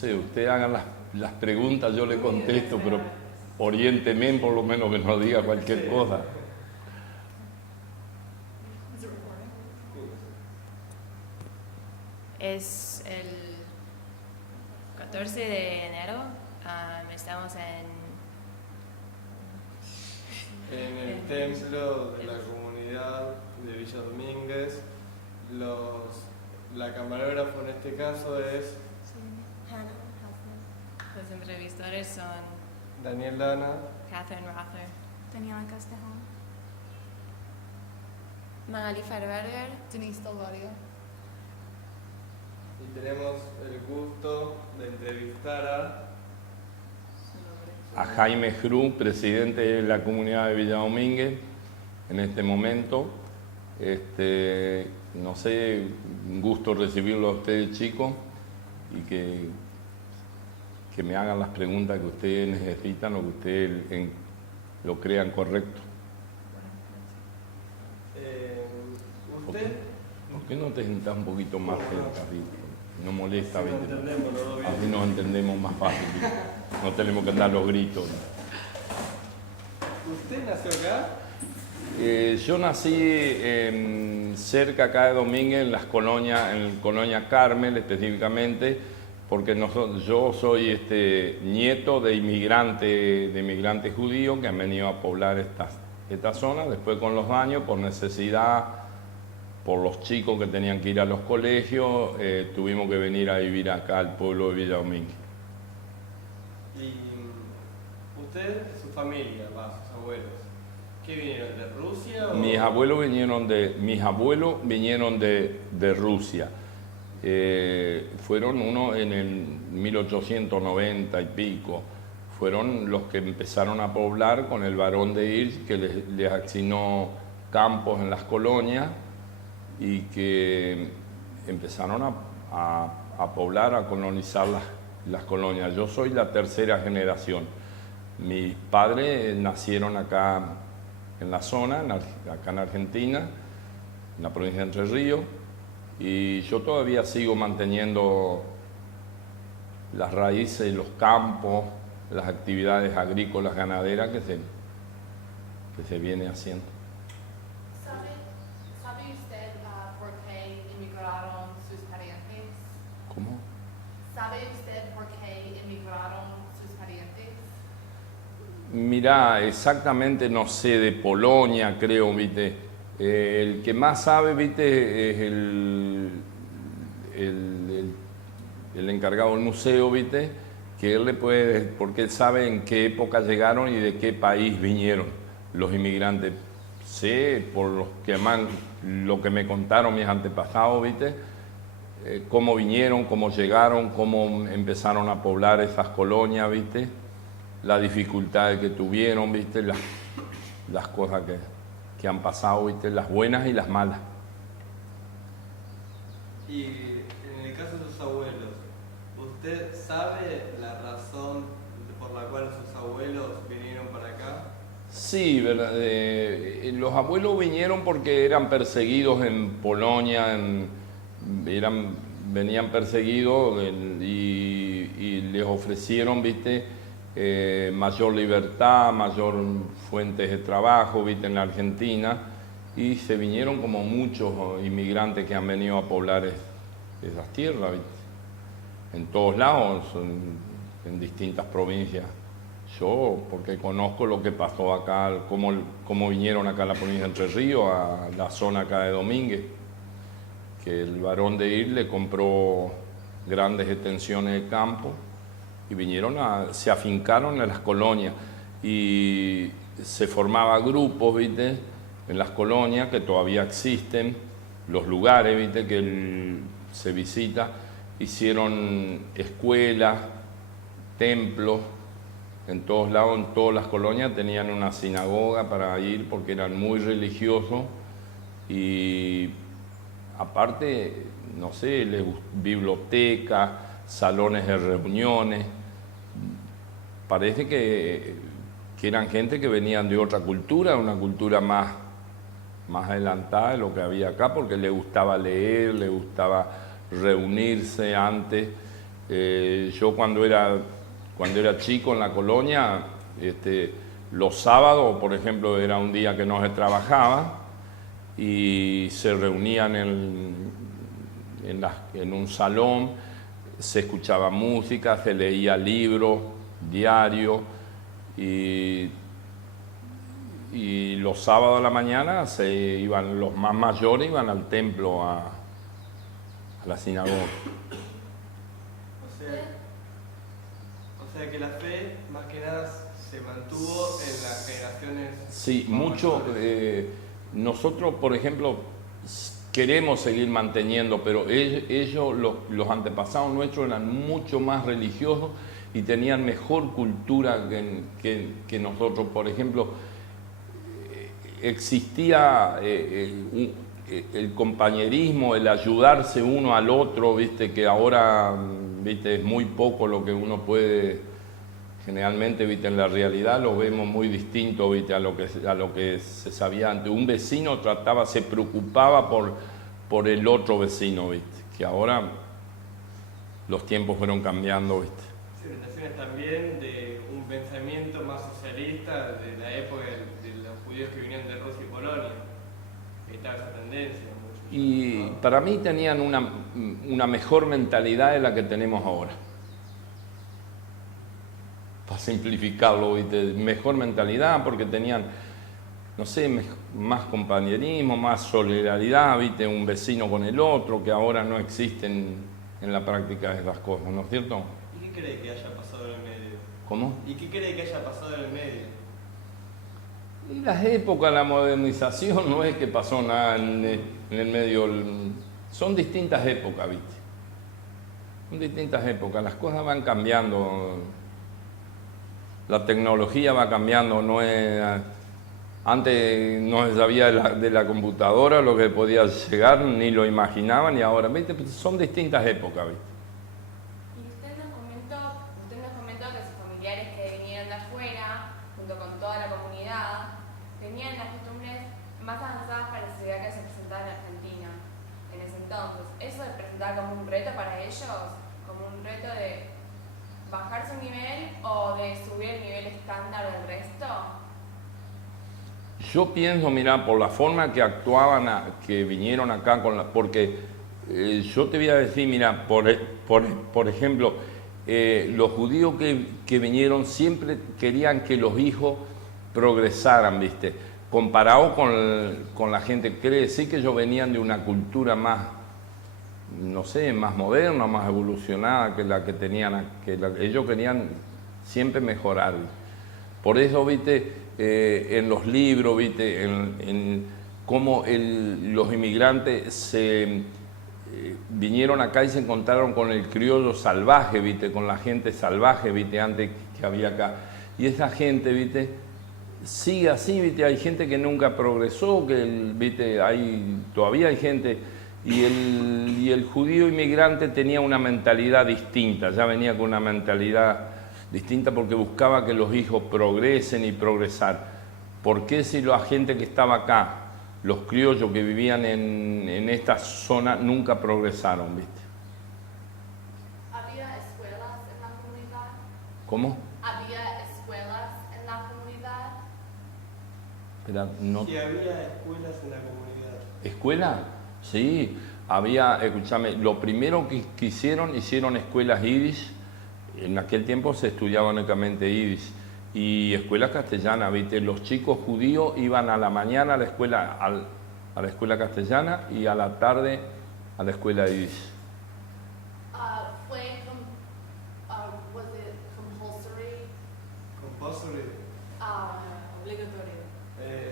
Sí, usted haga las preguntas, yo le contesto, pero oriénteme por lo menos que no diga cualquier cosa. Es el 14 de enero, estamos en el templo de la comunidad de Villa Domínguez. La camarógrafa en este caso es los entrevistadores son Daniel Lana, Catherine Rother, Daniela Castejón, Magali Ferrer, Denise Delvario. y tenemos el gusto de entrevistar A Jaime Cruz, presidente de la comunidad de Villa Domínguez, en este momento. No sé, un gusto recibirlo a ustedes, chicos, y que me hagan las preguntas que ustedes necesitan o que ustedes lo crean correcto. usted. ¿Por qué no te sentás un poquito más cerca? No molesta, Así nos ¿viste? entendemos los dos bien. Así nos entendemos más fácil, ¿viste? No tenemos que dar los gritos. ¿Usted nació acá? Yo nací cerca acá de Domínguez, en Colonia Carmel específicamente, porque yo soy nieto de inmigrantes judíos que han venido a poblar esta zona. Después, con los años, por necesidad, por los chicos que tenían que ir a los colegios, tuvimos que venir a vivir acá al pueblo de Villa Domínguez. ¿Y usted, su familia, sus abuelos, qué vinieron, de Rusia? O... Mis abuelos vinieron de Rusia. Fueron uno en el 1890 y pico. Fueron los que empezaron a poblar con el barón de Hirsch, que les asignó campos en las colonias y que empezaron a poblar, a colonizar las colonias. Yo soy la tercera generación. Mis padres nacieron acá en la zona, acá en Argentina, en la provincia de Entre Ríos, y yo todavía sigo manteniendo las raíces, los campos, las actividades agrícolas, ganaderas que se viene haciendo. ¿Sabe usted por qué emigraron sus parientes? ¿Cómo? ¿Sabe usted por qué emigraron sus parientes? Mirá, exactamente no sé, de Polonia creo, ¿viste? El que más sabe, ¿viste? Es el encargado del museo, ¿viste? Que él porque él sabe en qué época llegaron y de qué país vinieron los inmigrantes. Sé, por lo que me contaron mis antepasados, ¿viste? Cómo vinieron, cómo llegaron, cómo empezaron a poblar esas colonias, ¿viste? Las dificultades que tuvieron, ¿viste? Las cosas que han pasado, ¿viste? Las buenas y las malas. Y en el caso de sus abuelos, ¿usted sabe la razón por la cual sus abuelos vinieron para acá? Sí, ¿verdad? Los abuelos vinieron porque eran perseguidos en Polonia, venían perseguidos y les ofrecieron, ¿viste? Mayor libertad, mayor fuentes de trabajo, ¿viste? En la Argentina, y se vinieron como muchos inmigrantes que han venido a poblar esas tierras, ¿viste? En todos lados, en distintas provincias. Yo, porque conozco lo que pasó acá, cómo vinieron acá a la provincia de Entre Ríos, a la zona acá de Domínguez, que el barón de Ir le compró grandes extensiones de campo y se afincaron en las colonias y se formaban grupos, ¿viste? En las colonias que todavía existen, los lugares, ¿viste? Que se visita, hicieron escuelas, templos, en todos lados, en todas las colonias tenían una sinagoga para ir porque eran muy religiosos y aparte, no sé, bibliotecas, salones de reuniones. Parece que eran gente que venían de otra cultura, una cultura más adelantada de lo que había acá, porque le gustaba leer, le gustaba reunirse antes. Yo cuando era chico en la colonia, los sábados, por ejemplo, era un día que no se trabajaba y se reunían en un salón, se escuchaba música, se leía libros, diarios y los sábados a la mañana los más mayores iban al templo, a la sinagoga. O sea que la fe, más que nada, se mantuvo en las generaciones. Sí, más mucho. mayores. Nosotros, por ejemplo, queremos seguir manteniendo, pero ellos los antepasados nuestros, eran mucho más religiosos y tenían mejor cultura que nosotros. Por ejemplo, existía el compañerismo, el ayudarse uno al otro, viste, que ahora, viste, es muy poco lo que uno puede. Generalmente, viste, en la realidad lo vemos muy distinto, viste, a lo que se sabía antes. Un vecino se preocupaba por el otro vecino, viste, que ahora los tiempos fueron cambiando, viste. Orientaciones también de un pensamiento más socialista de la época de los judíos que venían de Rusia y Polonia. Estaba esa tendencia. Y para mí tenían una mejor mentalidad de la que tenemos ahora. Para simplificarlo, ¿viste? Mejor mentalidad porque tenían, no sé, más compañerismo, más solidaridad, ¿viste? Un vecino con el otro, que ahora no existen en la práctica de esas cosas, ¿no es cierto? ¿Y qué cree que haya pasado en el medio? ¿Cómo? ¿Y qué cree que haya pasado en el medio? Y las épocas, la modernización, no es que pasó nada en el medio, son distintas épocas, ¿viste? Son distintas épocas, las cosas van cambiando. La tecnología va cambiando, antes no se sabía de la computadora lo que podía llegar, ni lo imaginaban, y ahora, ¿viste? Son distintas épocas, ¿viste? Y usted nos comentó que sus familiares que vinieron de afuera, junto con toda la comunidad, tenían las costumbres más avanzadas para la sociedad que se presentaba en Argentina en ese entonces. ¿Eso se presentaba como un reto para ellos? ¿Como un reto de bajar su nivel o de subir el nivel estándar del resto? Yo pienso, mira, por la forma que actuaban, que vinieron acá, porque yo te voy a decir, mira, por ejemplo, los judíos que vinieron siempre querían que los hijos progresaran, ¿viste? Comparado con la gente, quiere decir que ellos venían de una cultura más, no sé, más moderna, más evolucionada que la que tenían, ellos querían siempre mejorar. Por eso, viste, en los libros, viste, en cómo los inmigrantes vinieron acá y se encontraron con el criollo salvaje, viste, con la gente salvaje, viste, antes que había acá. Y esa gente, viste, sigue así, viste, hay gente que nunca progresó, viste, todavía hay gente. Y el judío inmigrante tenía una mentalidad distinta, ya venía con una mentalidad distinta porque buscaba que los hijos progresen y progresar. ¿Por qué si la gente que estaba acá, los criollos que vivían en esta zona, nunca progresaron, viste? ¿Había escuelas en la comunidad? ¿Cómo? ¿Había escuelas en la comunidad? Espera, no. Si había escuelas en la comunidad. ¿Escuela? Sí, escúchame, lo primero que hicieron escuelas yiddish. En aquel tiempo se estudiaba únicamente yiddish y escuelas castellanas, ¿viste? Los chicos judíos iban a la mañana a la escuela castellana y a la tarde a la escuela yiddish. Was it compulsory? Compulsory. Obligatorio.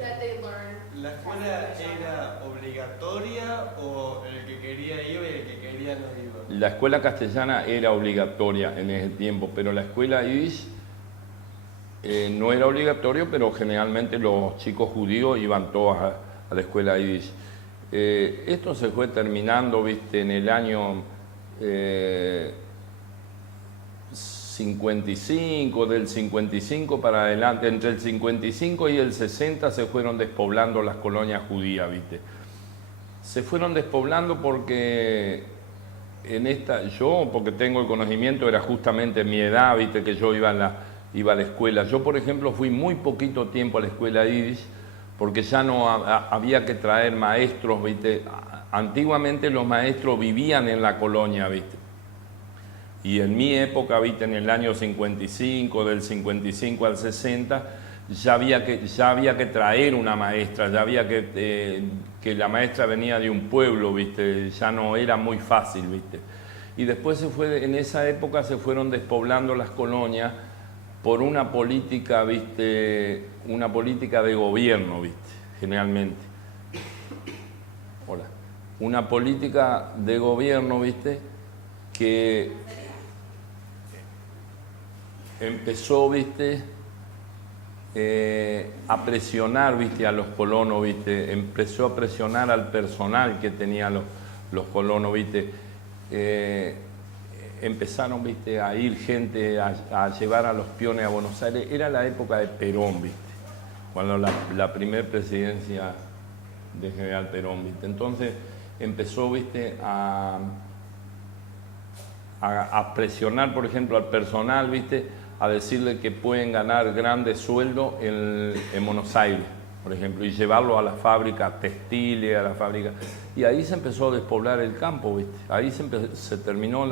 That they learned? ¿La escuela era obligatoria o el que quería iba y el que quería no iba? La escuela castellana era obligatoria en ese tiempo, pero la escuela yiddish no era obligatorio, pero generalmente los chicos judíos iban todos a la escuela yiddish. Esto se fue terminando, viste, en el año 55, del 55 para adelante, entre el 55 y el 60 se fueron despoblando las colonias judías, viste. Se fueron despoblando porque yo, porque tengo el conocimiento, era justamente mi edad, viste, que yo iba a la escuela. Yo, por ejemplo, fui muy poquito tiempo a la escuela Yiddish, porque ya no había que traer maestros, viste. Antiguamente los maestros vivían en la colonia, viste. Y en mi época, viste, en el año 55, del 55 al 60, ya había que traer una maestra, ya había que la maestra venía de un pueblo, viste, ya no era muy fácil, viste. Y después en esa época se fueron despoblando las colonias por una política, viste, una política de gobierno, viste, generalmente. Hola. Una política de gobierno, viste, que empezó, viste, a presionar, viste, a los colonos, viste, empezó a presionar al personal que tenían los colonos, viste, empezaron, viste, a ir gente a llevar a los peones a Buenos Aires. Era la época de Perón, viste, cuando la primera presidencia de General Perón, viste. Entonces empezó, viste, a presionar, por ejemplo, al personal, viste, a decirle que pueden ganar grandes sueldos en Buenos Aires, por ejemplo, y llevarlo a la fábrica textiles, a la fábrica. Y ahí se empezó a despoblar el campo, ¿viste? Ahí se terminó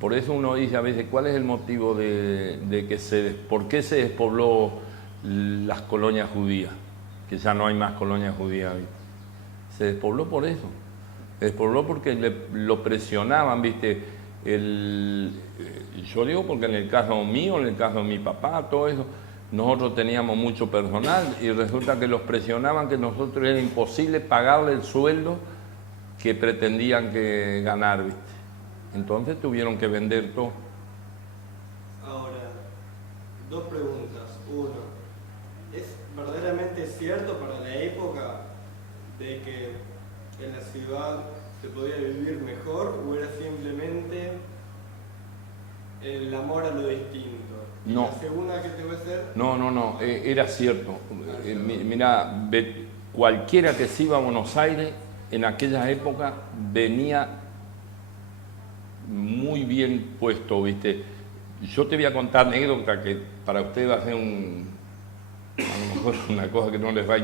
por eso uno dice a veces, ¿cuál es el motivo por qué se despobló las colonias judías? Que ya no hay más colonias judías, ¿viste? Se despobló por eso. Se despobló porque lo presionaban, ¿viste? Yo digo porque en el caso mío, en el caso de mi papá, todo eso, nosotros teníamos mucho personal y resulta que los presionaban, que nosotros era imposible pagarle el sueldo que pretendían que ganar, ¿viste? Entonces tuvieron que vender todo. Ahora, dos preguntas. Uno, ¿es verdaderamente cierto para la época de que en la ciudad se podía vivir mejor o era simplemente el amor a lo distinto? No. ¿La segunda que te voy a hacer? No, era cierto. Mirá, cualquiera que se iba a Buenos Aires en aquella época venía muy bien puesto, ¿viste? Yo te voy a contar anécdota que para usted va a ser a lo mejor una cosa que no les va a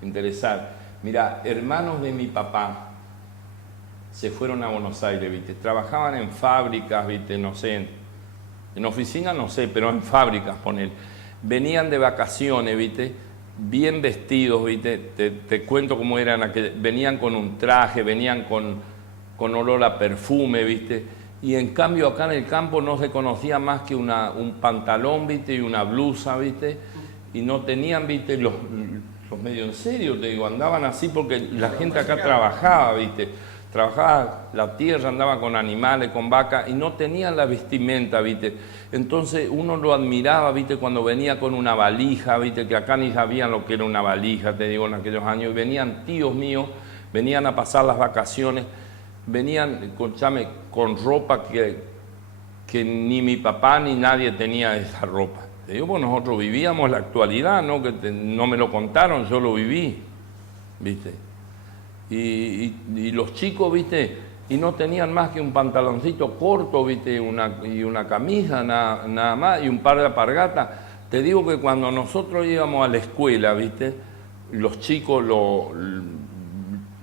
interesar. Mirá, hermanos de mi papá se fueron a Buenos Aires, ¿viste? Trabajaban en fábricas, ¿viste? No sé, en oficinas no sé, pero en fábricas, poner. Venían de vacaciones, ¿viste? Bien vestidos, ¿viste? Te cuento cómo eran aquellos. Venían con un traje, venían con olor a perfume, ¿viste? Y en cambio acá en el campo no se conocía más que un pantalón, ¿viste? Y una blusa, ¿viste? Y no tenían, ¿viste? Los medios en serio, te digo, andaban así porque la gente acá trabajaba, ¿viste? Trabajaba la tierra, andaba con animales, con vacas y no tenían la vestimenta, ¿viste? Entonces uno lo admiraba, ¿viste? Cuando venía con una valija, ¿viste? Que acá ni sabían lo que era una valija, te digo, en aquellos años. Y venían tíos míos, venían a pasar las vacaciones, venían con ropa que ni mi papá ni nadie tenía esa ropa. Te digo, pues nosotros vivíamos la actualidad, ¿no? Que no me lo contaron, yo lo viví, ¿viste? Y los chicos, ¿viste? Y no tenían más que un pantaloncito corto, ¿viste? Y una camisa, nada más, y un par de alpargatas. Te digo que cuando nosotros íbamos a la escuela, ¿viste? Los chicos,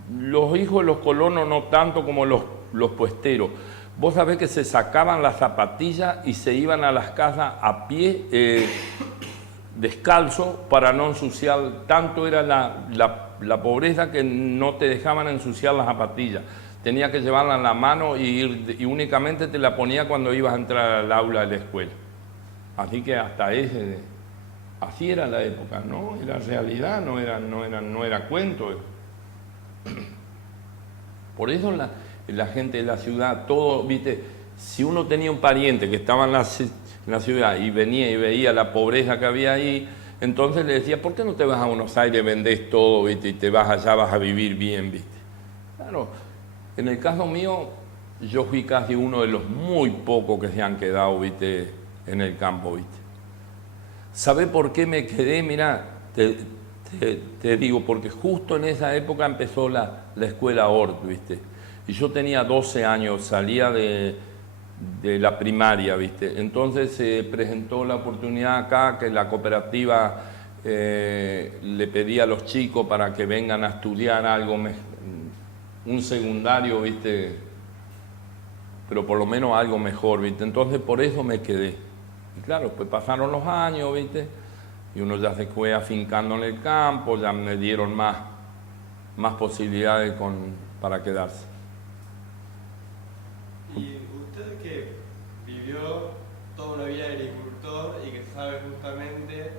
los hijos de los colonos no tanto como los puesteros. Vos sabés que se sacaban las zapatillas y se iban a las casas a pie, descalzo, para no ensuciar. Tanto era la pobreza que no te dejaban ensuciar las zapatillas. Tenías que llevarla en la mano y únicamente te la ponía cuando ibas a entrar al aula de la escuela. Así que hasta así era la época, ¿no? Era realidad, no era cuento. Por eso la gente de la ciudad, todo, ¿viste? Si uno tenía un pariente que estaba en la ciudad y venía y veía la pobreza que había ahí, entonces le decía, ¿por qué no te vas a Buenos Aires, vendés todo, ¿viste? Y te vas allá, vas a vivir bien, ¿viste? Claro, en el caso mío, yo fui casi uno de los muy pocos que se han quedado, ¿viste? En el campo, ¿viste? ¿Sabés por qué me quedé? Mirá, te digo, porque justo en esa época empezó la escuela Hort, ¿viste? y yo tenía 12 años, salía de la primaria, ¿viste? Entonces se presentó la oportunidad acá que la cooperativa le pedía a los chicos para que vengan a estudiar algo, un secundario, ¿viste? Pero por lo menos algo mejor, ¿viste? Entonces por eso me quedé. Y claro, pues pasaron los años, ¿viste? Y uno ya se fue afincando en el campo, ya me dieron más posibilidades para quedarse. Y usted que vivió toda una vida de agricultor y que sabe justamente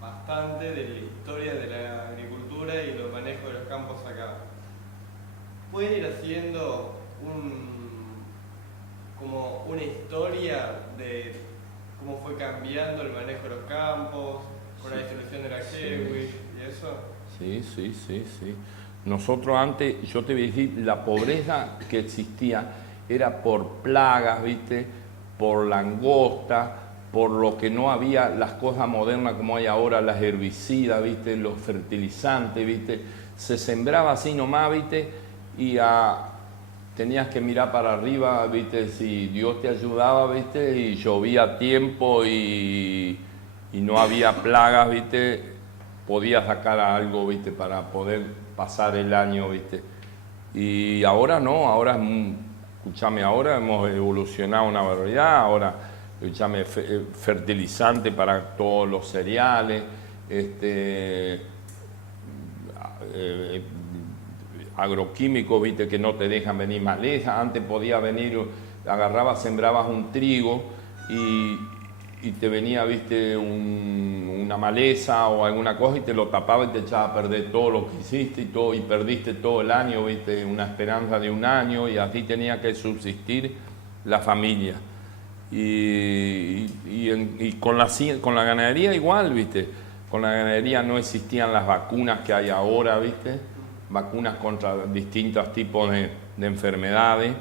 bastante de la historia de la agricultura y los manejos de los campos acá, ¿puede ir haciendo como una historia de cómo fue cambiando el manejo de los campos, con la distribución de la Jewish y eso? Sí. Nosotros antes, yo te voy a decir, la pobreza que existía era por plagas, ¿viste? Por langosta, por lo que no había las cosas modernas como hay ahora, las herbicidas, ¿viste? Los fertilizantes, ¿viste? Se sembraba así nomás, ¿viste? Y tenías que mirar para arriba, ¿viste? Si Dios te ayudaba, ¿viste? Y llovía a tiempo y no había plagas, ¿viste? Podías sacar algo, ¿viste? Para poder pasar el año, ¿viste? Y ahora no, ahora hemos evolucionado una barbaridad, ahora, escúchame, fertilizante para todos los cereales, agroquímicos, ¿viste? Que no te dejan venir maleza. Antes podía venir, agarrabas, sembrabas un trigo y te venía, ¿viste? Una maleza o alguna cosa y te lo tapaba y te echaba a perder todo lo que hiciste y perdiste todo el año, ¿viste? Una esperanza de un año, y así tenía que subsistir la familia. Y con la ganadería igual, ¿viste? Con la ganadería no existían las vacunas que hay ahora, ¿viste? Vacunas contra distintos tipos de enfermedades.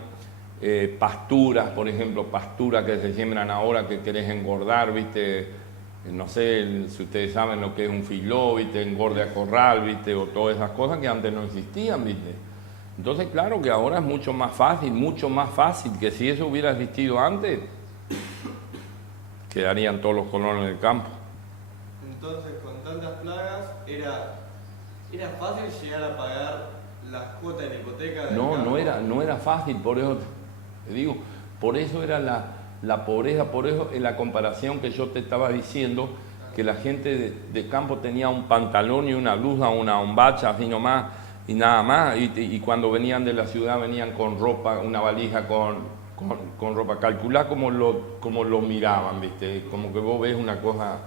Pasturas, por ejemplo, pasturas que se siembran ahora que querés engordar, ¿viste? No sé si ustedes saben lo que es un filó, ¿viste? Engorde a corral, ¿viste? O todas esas cosas que antes no existían, ¿viste? Entonces, claro que ahora es mucho más fácil que si eso hubiera existido antes, quedarían todos los colonos del campo. Entonces, con tantas plagas, ¿era fácil llegar a pagar las cuotas de la hipoteca del campo? No era fácil, por eso te digo, por eso era la pobreza, por eso en la comparación que yo te estaba diciendo, que la gente de campo tenía un pantalón y una blusa, una bombacha, así nomás, y nada más, y cuando venían de la ciudad venían con ropa, una valija con ropa. Calculá como lo miraban, ¿viste? Como que vos ves una cosa,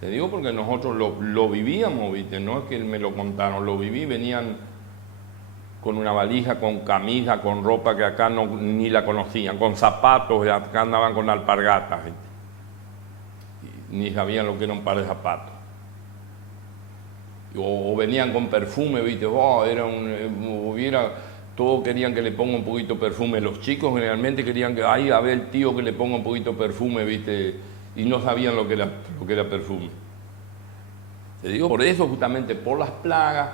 te digo porque nosotros lo vivíamos, ¿viste? No es que me lo contaron, lo viví, venían con una valija, con camisa, con ropa que acá ni la conocían, con zapatos, acá andaban con alpargatas, ¿viste? Ni sabían lo que era un par de zapatos. O venían con perfume, ¿viste? Todos querían que le ponga un poquito de perfume. Los chicos generalmente querían que, a ver el tío que le ponga un poquito de perfume, ¿viste? Y no sabían lo que era perfume. Te digo, por eso justamente, por las plagas,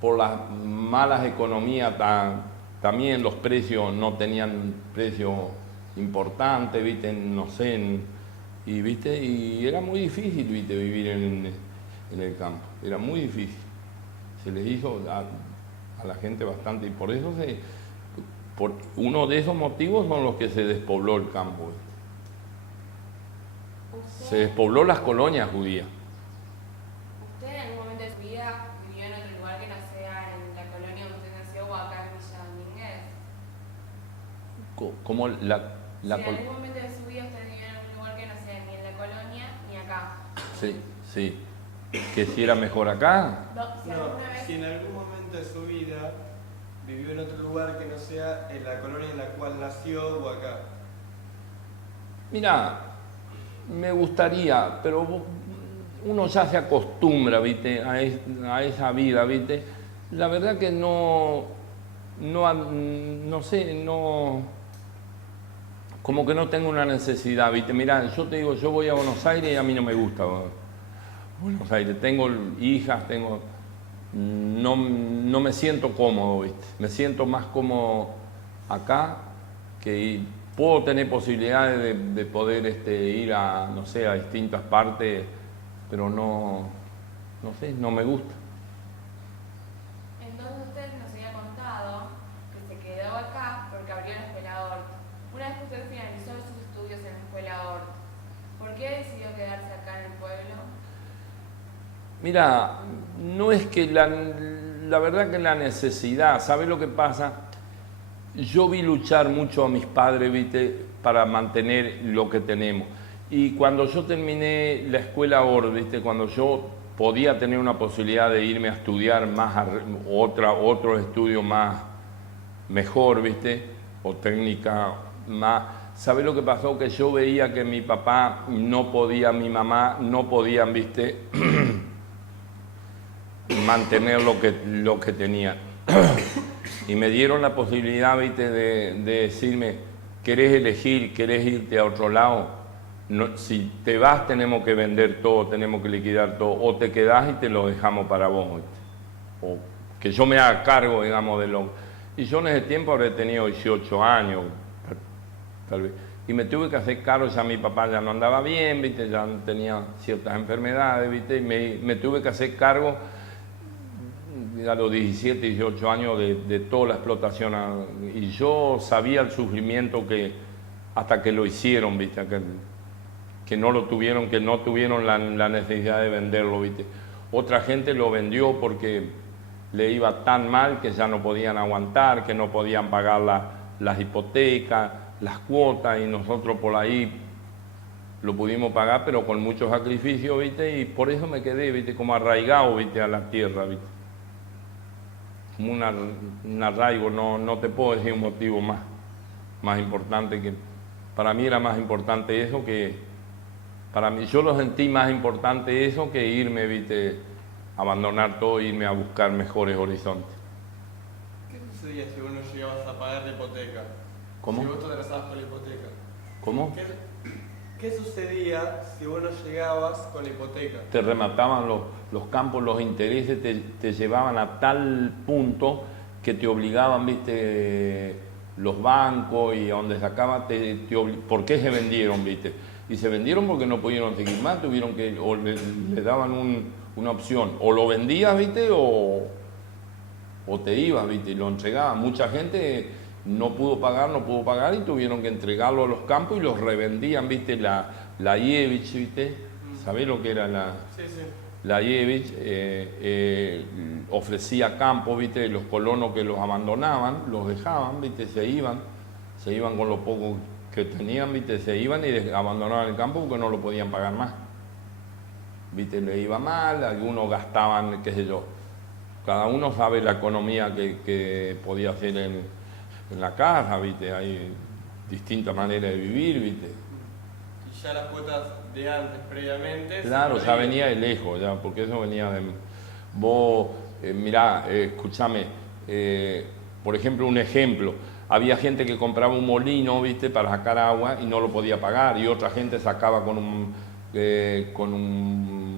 por las malas economías, también los precios no tenían precios importantes, ¿viste? No sé, ¿viste? Y era muy difícil, ¿viste? Vivir en el campo, era muy difícil. Se les hizo a la gente bastante, y por eso uno de esos motivos son los que se despobló el campo. Se despobló las colonias judías. ¿Usted en algún momento de su vida vivió en otro lugar que no sea en la colonia donde usted nació o acá en Villa Domínguez? Como Si en algún momento de su vida usted vivió en un lugar que no sea ni en la colonia ni acá. Sí. ¿Que si era mejor acá? Si en algún momento de su vida vivió en otro lugar que no sea en la colonia en la cual nació o acá. Mira, me gustaría, pero uno ya se acostumbra, ¿viste? A esa vida, ¿viste? La verdad que no sé, como que no tengo una necesidad, ¿viste? Mira, yo te digo, yo voy a Buenos Aires y a mí no me gusta Buenos Aires. Tengo hijas, no me siento cómodo, ¿viste? Me siento más cómodo acá, que puedo tener posibilidades de poder ir a, no sé, a distintas partes, pero no sé, no me gusta. Entonces usted nos había contado que se quedó acá porque abrió la escuela Ort. Una vez que usted finalizó sus estudios en la escuela Ort, ¿por qué decidió quedarse acá en el pueblo? Mira, no es que la verdad que la necesidad, ¿sabes lo que pasa? Yo vi luchar mucho a mis padres, ¿viste? Para mantener lo que tenemos. Y cuando yo terminé la escuela Ort, ¿viste? Cuando yo podía tener una posibilidad de irme a estudiar más, otro estudio más, mejor, ¿viste? O técnica más. ¿Sabes lo que pasó? Que yo veía que mi papá no podía, mi mamá no podían, ¿viste? Mantener lo que tenía. Y me dieron la posibilidad, ¿viste? De decirme, ¿querés elegir, querés irte a otro lado? No, si te vas tenemos que vender todo, tenemos que liquidar todo, o te quedás y te lo dejamos para vos, ¿viste? O que yo me haga cargo, digamos, de lo... Y yo en ese tiempo habré tenido 18 años, tal vez. Y me tuve que hacer cargo, ya mi papá ya no andaba bien, ¿viste? Ya tenía ciertas enfermedades, ¿viste? Y me tuve que hacer cargo a los 17, 18 años de toda la explotación. Y yo sabía el sufrimiento que hasta que lo hicieron, ¿viste? Que no lo tuvieron, que no tuvieron la necesidad de venderlo, ¿viste? Otra gente lo vendió porque le iba tan mal que ya no podían aguantar, que no podían pagar las hipotecas, las cuotas, y nosotros por ahí lo pudimos pagar, pero con mucho sacrificio, ¿viste? Y por eso me quedé, ¿viste? Como arraigado, ¿viste? A la tierra, ¿viste? Como un arraigo, no te puedo decir un motivo más importante que... Para mí era más importante eso que... Para mí, yo lo sentí más importante eso que irme, ¿viste? Abandonar todo e irme a buscar mejores horizontes. ¿Qué sucedía si vos no llegabas a pagar la hipoteca? ¿Cómo? Si vos te atrasabas con la hipoteca. ¿Cómo? ¿Qué sucedía si vos no llegabas con la hipoteca? Te remataban los campos, los intereses, te llevaban a tal punto que te obligaban, ¿viste? Los bancos y a donde sacaban, ¿por qué se vendieron, viste? Y se vendieron porque no pudieron seguir más, tuvieron que, o le daban una opción, o lo vendías, viste, o te ibas, viste, y lo entregaban. Mucha gente no pudo pagar y tuvieron que entregarlo a los campos y los revendían, viste, la Ievich, viste, ¿sabés lo que era Sí. La Ievich? Ofrecía campos, viste, los colonos que los abandonaban, los dejaban, viste, se iban con lo poco que tenían, viste, se iban y abandonaban el campo porque no lo podían pagar más. Viste, le iba mal, algunos gastaban, qué sé yo. Cada uno sabe la economía que podía hacer en la casa, viste, hay distintas maneras de vivir, viste. Y ya las cuotas de antes, previamente... Claro, ya venía de lejos, ya, porque eso venía de... Vos, mirá, escúchame, por ejemplo, un ejemplo, había gente que compraba un molino, viste, para sacar agua y no lo podía pagar, y otra gente sacaba con un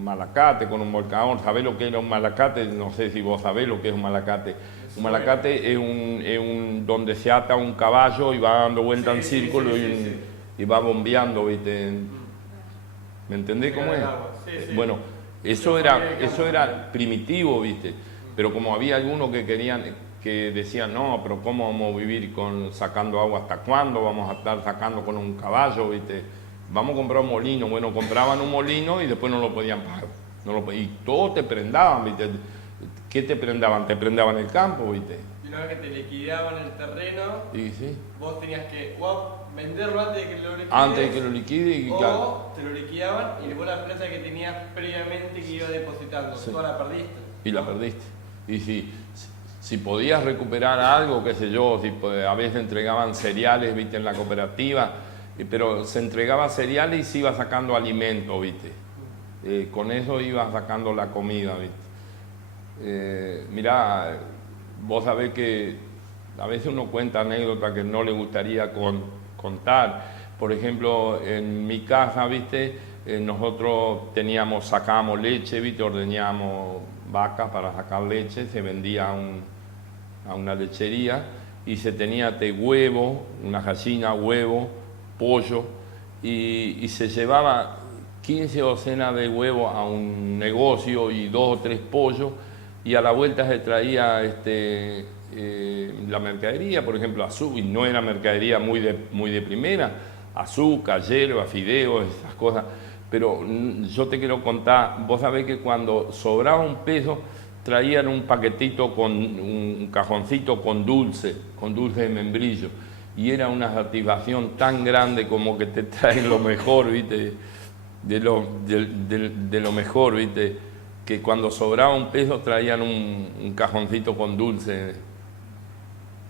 malacate, con un volcador. ¿Sabés lo que era un malacate? No sé si vos sabés lo que es un malacate. Un malacate es un donde se ata un caballo y va dando vuelta en círculo y va bombeando, viste. ¿Me entendés cómo es? Sí. Bueno, eso era primitivo, viste. Pero como había algunos que decían, no, pero ¿cómo vamos a vivir sacando agua? ¿Hasta cuándo vamos a estar sacando con un caballo, viste? Vamos a comprar un molino. Bueno, compraban un molino y después no lo podían pagar. Y todos te prendaban, viste. ¿Qué te prendaban? Te prendaban el campo, viste. Y una vez que te liquidaban el terreno, Y sí. vos tenías que venderlo antes de que lo liquides. Antes de que lo liquide, O te lo liquidaban y después la plata que tenías previamente que iba depositando, Sí. toda la perdiste. Y la perdiste. Y si podías recuperar algo, qué sé yo, a veces entregaban cereales, viste, en la cooperativa, pero se entregaba cereales y se iba sacando alimento, viste. Con eso iba sacando la comida, viste. Mirá, vos sabés que a veces uno cuenta anécdotas que no le gustaría contar. Por ejemplo, en mi casa, viste, nosotros sacábamos leche, viste, ordeñábamos vacas para sacar leche, se vendía a una lechería y se tenía de huevo, una gallina, huevo, pollo y se llevaba 15 docenas de huevos a un negocio y 2 o 3 pollos y a la vuelta se traía la mercadería, por ejemplo, azúcar, y no era mercadería muy de primera, azúcar, hierba, fideos, esas cosas. Pero yo te quiero contar, vos sabés que cuando sobraba un peso, traían un paquetito con un cajoncito con dulce de membrillo. Y era una satisfacción tan grande como que te traen lo mejor, ¿viste? De lo mejor, ¿viste? Que cuando sobraba un peso traían un cajoncito con dulce.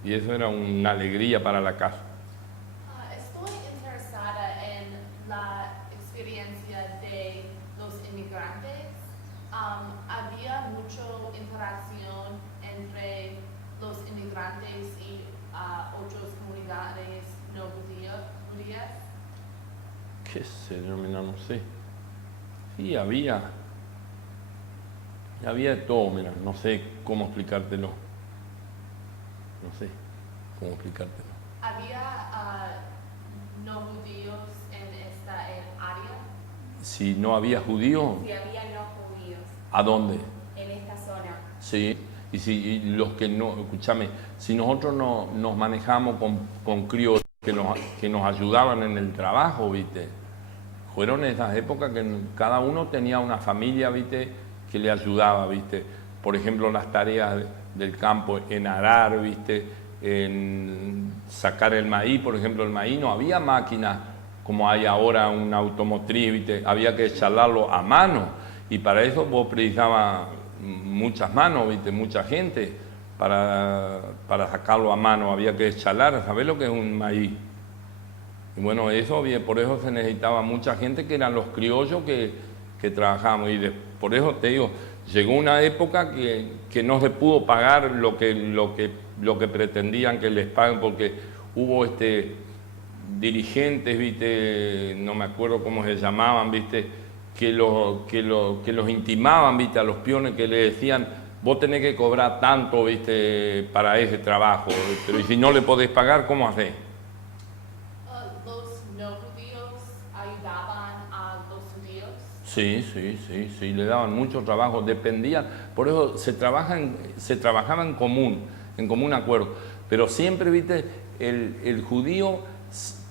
Y eso era una alegría para la casa. Estoy interesada en la experiencia de los inmigrantes. Había mucha interacción entre los inmigrantes y otras comunidades no judías. ¿Qué sé yo? Mira, no sé. Sí, había de todo, mira, no sé cómo explicártelo. No sé cómo explicártelo. ¿Había no judíos en esta área? Si no había judíos, Si había no judíos ¿a dónde? en esta zona. Sí, y los que no, escúchame, si nosotros nos manejamos con criollos que nos ayudaban en el trabajo, ¿viste? Fueron esas épocas que cada uno tenía una familia, ¿viste? Que le ayudaba, ¿viste? Por ejemplo, las tareas del campo, en arar, ¿viste? En sacar el maíz, por ejemplo, el maíz no había máquinas como hay ahora una automotriz, ¿viste? Había que charlarlo a mano y para eso vos precisabas muchas manos, ¿viste? Mucha gente para sacarlo a mano, había que charlar, ¿sabés lo que es un maíz? Y bueno, por eso se necesitaba mucha gente que eran los criollos que trabajábamos y por eso te digo, llegó una época que no se pudo pagar lo que pretendían que les paguen porque hubo dirigentes, ¿viste? No me acuerdo cómo se llamaban, ¿viste? Que los intimaban, ¿viste? A los peones que le decían, vos tenés que cobrar tanto, ¿viste? Para ese trabajo, pero y si no le podés pagar, ¿cómo hacés? ¿Los no judíos ayudaban a los judíos? Sí, le daban mucho trabajo, dependían, por eso se trabajaba en común acuerdo, pero siempre, ¿viste? El judío,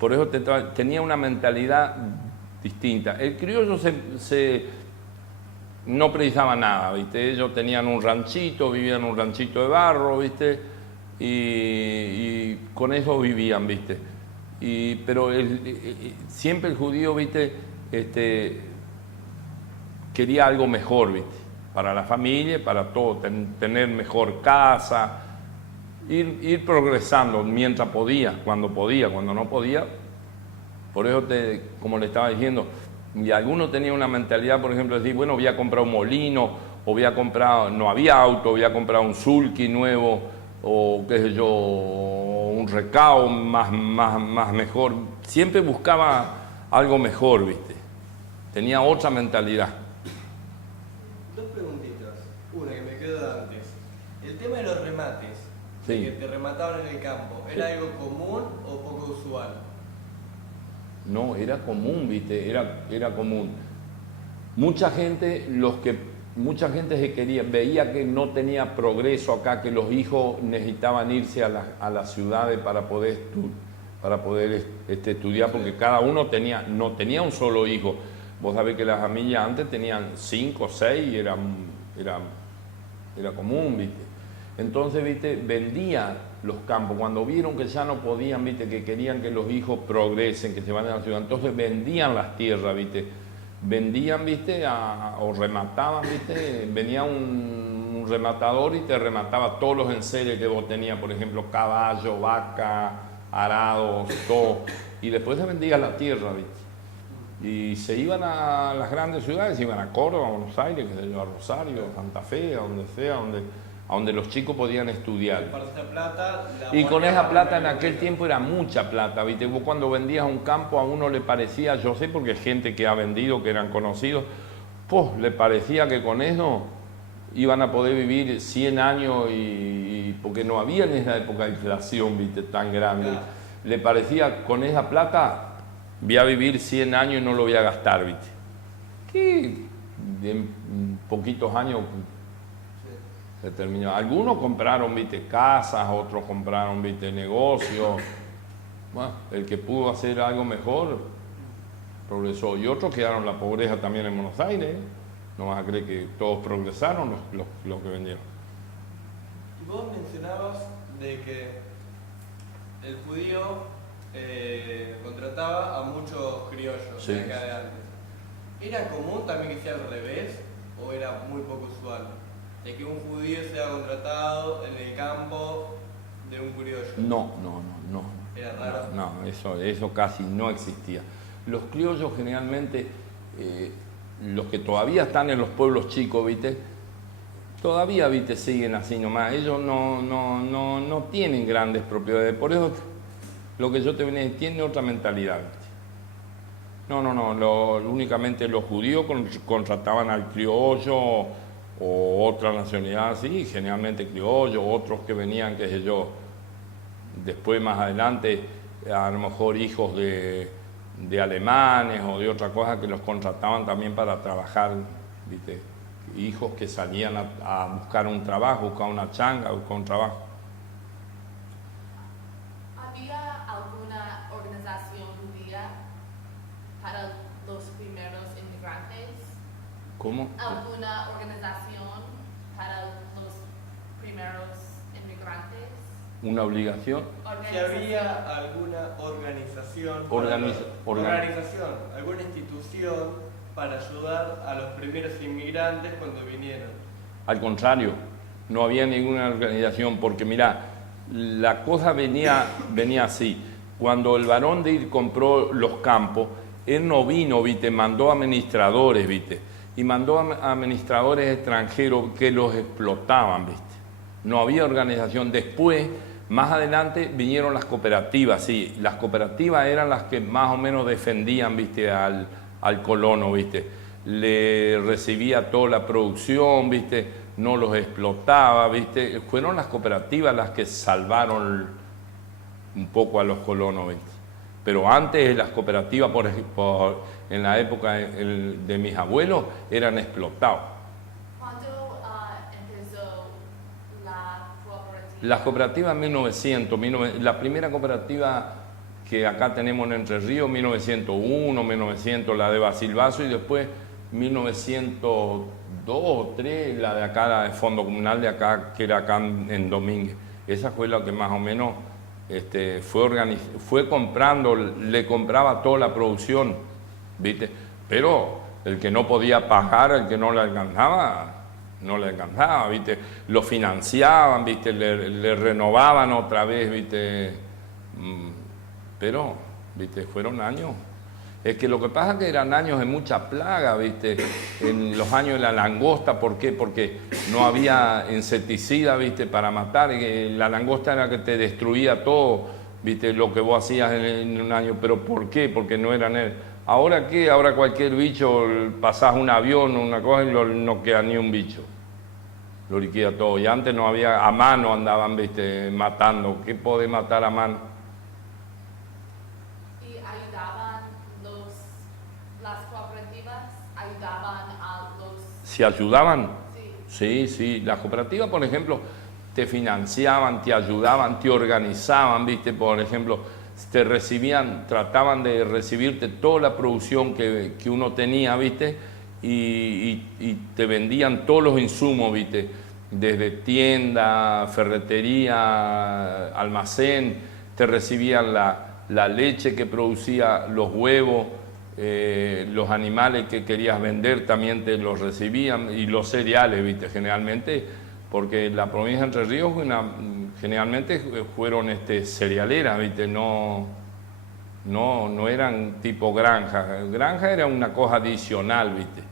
por eso tenía una mentalidad distinta. El criollo no precisaba nada, ¿viste? Ellos tenían un ranchito, vivían en un ranchito de barro, ¿viste? Y con eso vivían, ¿viste? Pero siempre el judío, ¿viste? Quería algo mejor, ¿viste? Para la familia, para todo, tener mejor casa, ir progresando mientras podía, cuando no podía. Por eso, como le estaba diciendo, y algunos tenían una mentalidad, por ejemplo, de decir, bueno, voy a comprar un molino, o no había auto, voy a comprar un sulky nuevo, o qué sé yo, un recao más mejor. Siempre buscaba algo mejor, ¿viste? Tenía otra mentalidad. Dos preguntitas. Una que me quedó de antes. El tema de los remates, Sí. que te remataban en el campo, ¿era algo común o poco usual? No, era común, ¿viste? Era común. Mucha gente veía que no tenía progreso acá, que los hijos necesitaban irse a las ciudades para poder estudiar, porque cada uno no tenía un solo hijo. Vos sabés que las familias antes tenían 5, 6 y era común, ¿viste? Entonces, ¿viste? Vendían los campos. Cuando vieron que ya no podían, ¿viste? Que querían que los hijos progresen, que se vayan a la ciudad. Entonces vendían las tierras, ¿viste? Vendían, ¿viste? O remataban, ¿viste? Venía un rematador y te remataba todos los enseres que vos tenías, por ejemplo, caballo, vaca, arados, todo. Y después se vendía la tierra, ¿viste? Y se iban a las grandes ciudades, se iban a Córdoba, a Buenos Aires, qué sé yo, a Rosario, a Santa Fe, a donde sea, a donde los chicos podían estudiar. Y con esa plata en aquel tiempo era mucha plata, ¿viste? Vos cuando vendías un campo a uno le parecía, yo sé porque gente que ha vendido, que eran conocidos, pues le parecía que con eso iban a poder vivir 100 años porque no había en esa época inflación, viste, tan grande. Claro. Le parecía, con esa plata voy a vivir 100 años y no lo voy a gastar, viste. Que en poquitos años se terminó. Algunos compraron, viste, casas, otros compraron, viste, negocios. Bueno, el que pudo hacer algo mejor progresó. Y otros quedaron en la pobreza también en Buenos Aires. No vas a creer que todos progresaron los que vendieron. Y vos mencionabas de que el judío contrataba a muchos criollos Sí. de acá de antes. ¿Era común también que sea al revés o era muy poco usual? De que un judío sea contratado en el campo de un criollo. No. Era raro. No, eso casi no existía. Los criollos generalmente, los que todavía están en los pueblos chicos, viste, todavía, viste, siguen así nomás. Ellos no tienen grandes propiedades. Por eso lo que yo te venía tiene otra mentalidad, viste. Únicamente los judíos contrataban al criollo o otra nacionalidad así, generalmente criollo, otros que venían, qué sé yo, después más adelante, a lo mejor hijos de alemanes o de otra cosa que los contrataban también para trabajar, ¿viste? Hijos que salían a buscar un trabajo, buscar una changa, buscar un trabajo. ¿Había alguna organización judía para los primeros inmigrantes? ¿Cómo? ¿Alguna organización para los primeros inmigrantes? ¿Una obligación? Si había alguna organización, alguna institución para ayudar a los primeros inmigrantes cuando vinieron. Al contrario, no había ninguna organización, porque mirá, la cosa venía así. Cuando el varón de Ir compró los campos, él no vino, viste, mandó administradores, viste, y mandó a administradores extranjeros que los explotaban, viste. No había organización. Después, más adelante, vinieron las cooperativas, sí, las cooperativas eran las que más o menos defendían, viste, al colono, viste, le recibía toda la producción, viste, no los explotaba, viste, fueron las cooperativas las que salvaron un poco a los colonos, viste. Pero antes las cooperativas, en la época de mis abuelos, eran explotados. ¿Cuándo empezó la cooperativa? Las cooperativas en 1900, la primera cooperativa que acá tenemos en Entre Ríos, 1901, 1900, la de Basilbaso, y después 1902 o 3, la de acá, la de Fondo Comunal de acá, que era acá en Domínguez. Esa fue la que más o menos fue comprando, le compraba toda la producción, ¿viste? Pero el que no podía pagar, el que no le alcanzaba, ¿viste? Lo financiaban, ¿viste? Le renovaban otra vez, ¿viste? Pero, ¿viste? Fueron años. Es que lo que pasa es que eran años de mucha plaga, ¿viste? En los años de la langosta, ¿por qué? Porque no había insecticida, ¿viste? Para matar. La langosta era la que te destruía todo, ¿viste? Lo que vos hacías en un año. ¿Pero por qué? Porque no eran él. ¿Ahora qué? Ahora cualquier bicho, pasás un avión o una cosa y no queda ni un bicho. Lo liquida todo. Y antes no había, a mano andaban, ¿viste? Matando. ¿Qué podés matar a mano? ¿Y ayudaban las cooperativas? ¿Ayudaban a los...? ¿Se ayudaban? Sí. Sí. Las cooperativas, por ejemplo, te financiaban, te ayudaban, te organizaban, ¿viste? Por ejemplo, te recibían, trataban de recibirte toda la producción que uno tenía, ¿viste? Y te vendían todos los insumos, ¿viste? Desde tienda, ferretería, almacén, te recibían la leche que producía, los huevos, los animales que querías vender también te los recibían, y los cereales, ¿viste? Generalmente, porque la provincia de Entre Ríos generalmente fueron cerealeras, ¿viste? No eran tipo granja. Granja era una cosa adicional, ¿viste?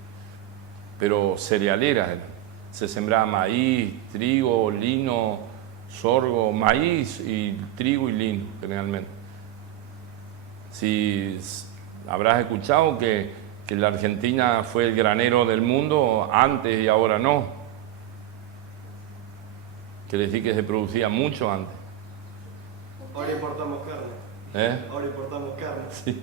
Pero cerealeras eran. Se sembraba maíz, trigo, lino, sorgo, maíz y trigo y lino, generalmente. Si habrás escuchado que la Argentina fue el granero del mundo antes y ahora no. Quiere decir que se producía mucho antes. Ahora importamos carne. Ahora importamos carne. Sí.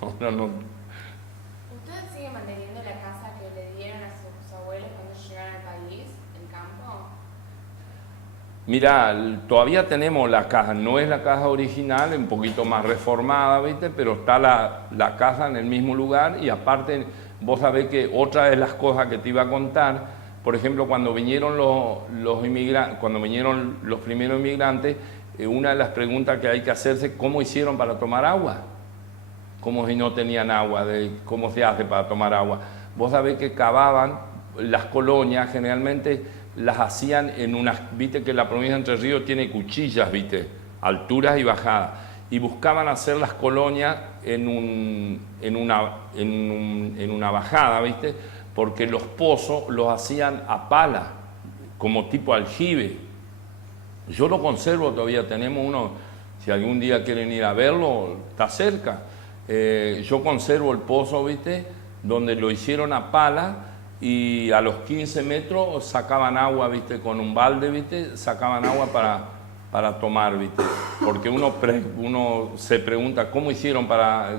Ahora no. ¿Usted sigue manteniendo la casa que le dieron a sus abuelos cuando llegaron al país, el campo? Mira, todavía tenemos la casa, no es la casa original, un poquito más reformada, ¿viste? Pero está la casa en el mismo lugar y aparte, vos sabés que otra de las cosas que te iba a contar, por ejemplo, cuando vinieron los inmigrantes, cuando vinieron los primeros inmigrantes, una de las preguntas que hay que hacerse, ¿cómo hicieron para tomar agua? Como si no tenían agua, ¿cómo se hace para tomar agua? Vos sabés que cavaban las colonias, generalmente las hacían en unas, viste que la provincia de Entre Ríos tiene cuchillas, viste, alturas y bajadas, y buscaban hacer las colonias en una bajada, viste, porque los pozos los hacían a pala, como tipo aljibe. Yo lo conservo todavía, tenemos uno, si algún día quieren ir a verlo, está cerca. Yo conservo el pozo, viste, donde lo hicieron a pala, y a los 15 metros sacaban agua, viste, con un balde, viste, sacaban agua para tomar, viste, porque uno se pregunta cómo hicieron para,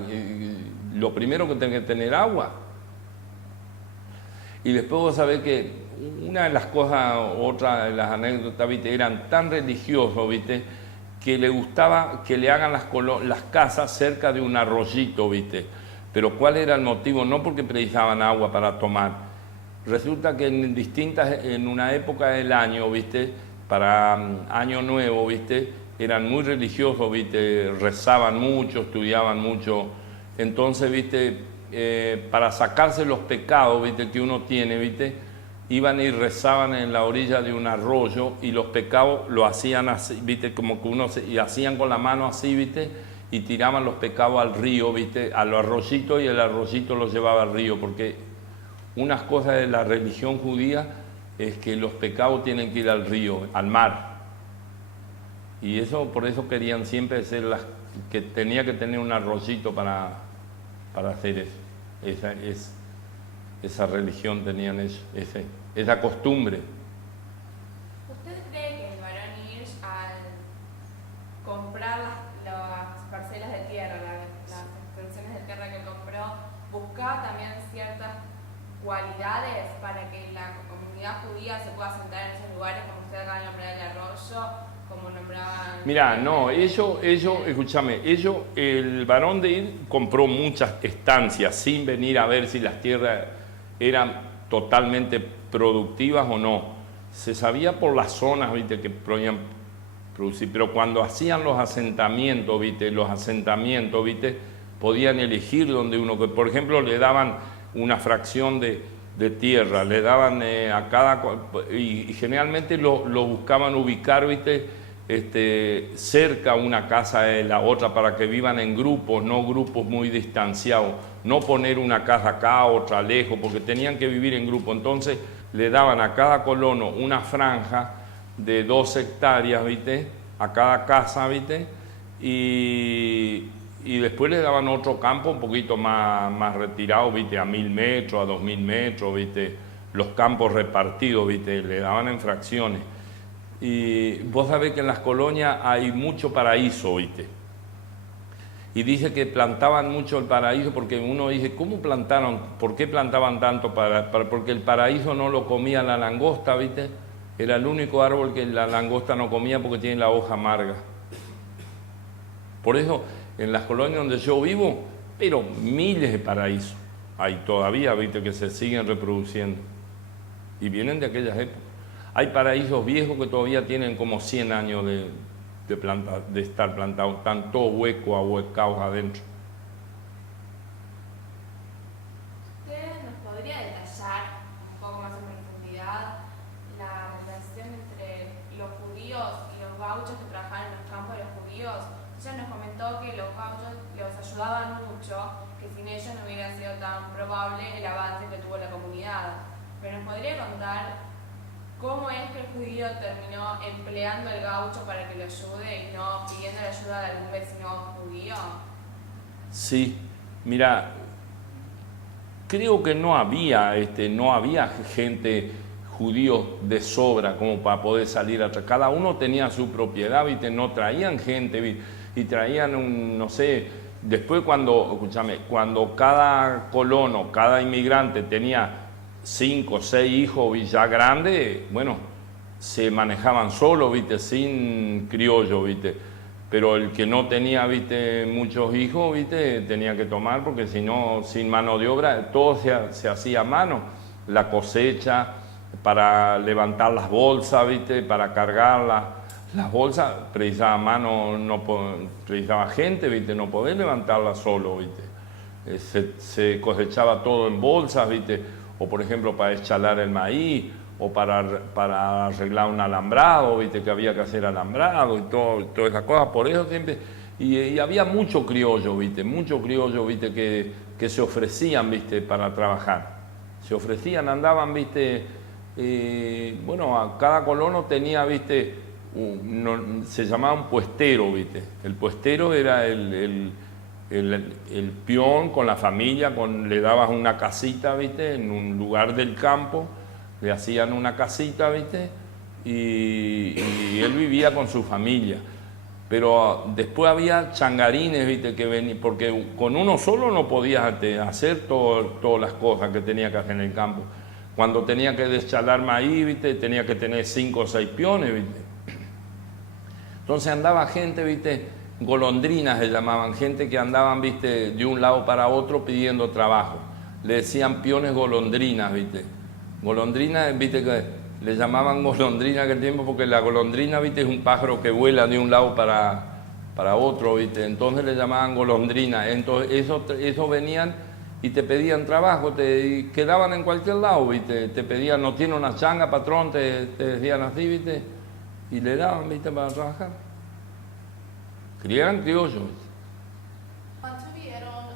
lo primero que tienen que tener agua. Y después vos sabés que una de las cosas, otra de las anécdotas, viste, eran tan religiosos, viste, que le gustaba que le hagan las casas cerca de un arroyito, viste. Pero ¿cuál era el motivo? No porque precisaban agua para tomar. Resulta que en una época del año, ¿viste? Para Año Nuevo, ¿viste? Eran muy religiosos, ¿viste? Rezaban mucho, estudiaban mucho. Entonces, ¿viste? Para sacarse los pecados, ¿viste? Que uno tiene, ¿viste? Iban y rezaban en la orilla de un arroyo y los pecados lo hacían así, ¿viste? Como que y hacían con la mano así, ¿viste? Y tiraban los pecados al río, ¿viste? Al arroyito, y el arroyito los llevaba al río, porque unas cosas de la religión judía es que los pecados tienen que ir al río, al mar. Y eso, por eso querían siempre ser que tenía que tener un arroyito para hacer eso. Esa religión tenían esa costumbre. ¿Usted cree que el barón Hirsch, al comprar las parcelas de tierra, las extensiones de tierra que compró, buscaba también ciertas cualidades para que la comunidad judía se pueda sentar en esos lugares, como usted acaba de nombrar el arroyo, como nombraban? Mirá, no, escúchame, el barón de Hirsch compró muchas estancias sin venir a ver si las tierras eran totalmente productivas o no. Se sabía por las zonas, viste, que podían producir, pero cuando hacían los asentamientos, viste, podían elegir donde uno, que por ejemplo le daban una fracción de tierra, le daban a cada, y generalmente lo buscaban ubicar, viste, cerca una casa de la otra para que vivan en grupos, no grupos muy distanciados, no poner una casa acá, otra lejos, porque tenían que vivir en grupo. Entonces le daban a cada colono una franja de 2 hectáreas, ¿viste? A cada casa, ¿viste? Y después le daban otro campo un poquito más retirado, ¿viste? A 1000 metros, a 2000 metros, ¿viste? Los campos repartidos, ¿viste? Le daban en fracciones. Y vos sabés que en las colonias hay mucho paraíso, ¿viste? Y dice que plantaban mucho el paraíso, porque uno dice, ¿cómo plantaron? ¿Por qué plantaban tanto? Porque el paraíso no lo comía la langosta, ¿viste? Era el único árbol que la langosta no comía porque tiene la hoja amarga. Por eso, en las colonias donde yo vivo, pero miles de paraísos hay todavía, ¿viste? Que se siguen reproduciendo. Y vienen de aquellas épocas. Hay paraísos viejos que todavía tienen como 100 años de estar plantados, están todos huecos, ahuecados adentro. ¿Usted nos podría detallar un poco más en profundidad la relación entre los judíos y los gauchos que trabajaban en los campos de los judíos? Ella nos comentó que los gauchos los ayudaban mucho, que sin ellos no hubiera sido tan probable el avance que tuvo la comunidad. Pero nos podría contar ¿cómo es que el judío terminó empleando al gaucho para que lo ayude y no pidiendo la ayuda de algún vecino judío? Sí, mira, creo que no había gente judíos de sobra como para poder salir atrás. Cada uno tenía su propiedad, ¿viste? No traían gente, ¿viste? Y traían un, no sé, después cuando cada colono, cada inmigrante tenía 5 o 6 hijos ya grandes, bueno, se manejaban solos, ¿viste? Sin criollo, ¿viste? Pero el que no tenía, ¿viste? Muchos hijos, ¿viste? Tenía que tomar, porque si no, sin mano de obra, todo se hacía a mano. La cosecha, para levantar las bolsas, ¿viste? Para cargarlas. Las bolsas precisaba mano, precisaba gente, ¿viste? No podés levantarlas solo, ¿viste? Se cosechaba todo en bolsas, ¿viste? O por ejemplo para eschalar el maíz, o para arreglar un alambrado, ¿viste? Que había que hacer alambrado y todas esas cosas. Por eso siempre... Y había mucho criollo, ¿viste? Mucho criollo, ¿viste? Que se ofrecían, ¿viste? Para trabajar. Se ofrecían, andaban, ¿viste? Bueno, a cada colono tenía, ¿viste? Se llamaba un puestero, ¿viste? El puestero era el peón con la familia, le dabas una casita, ¿viste? En un lugar del campo, le hacían una casita, ¿viste? Y él vivía con su familia. Pero después había changarines, ¿viste? Que venían, porque con uno solo no podías hacer todas las cosas que tenía que hacer en el campo. Cuando tenía que deschalar maíz, ¿viste? Tenía que tener 5 o 6 peones, ¿viste? Entonces andaba gente, ¿viste? Golondrinas se llamaban, gente que andaban, ¿viste? De un lado para otro pidiendo trabajo. Le decían peones golondrinas, ¿viste? Golondrinas, ¿viste? Que le llamaban golondrina aquel tiempo porque la golondrina, ¿viste? Es un pájaro que vuela de un lado para otro, ¿viste? Entonces le llamaban golondrina. Entonces esos venían y te pedían trabajo, te quedaban en cualquier lado, ¿viste? Te pedían, no tiene una changa, patrón, te decían así, ¿viste? Y le daban, ¿viste? Para trabajar. Criaban criollos. ¿Mantuvieron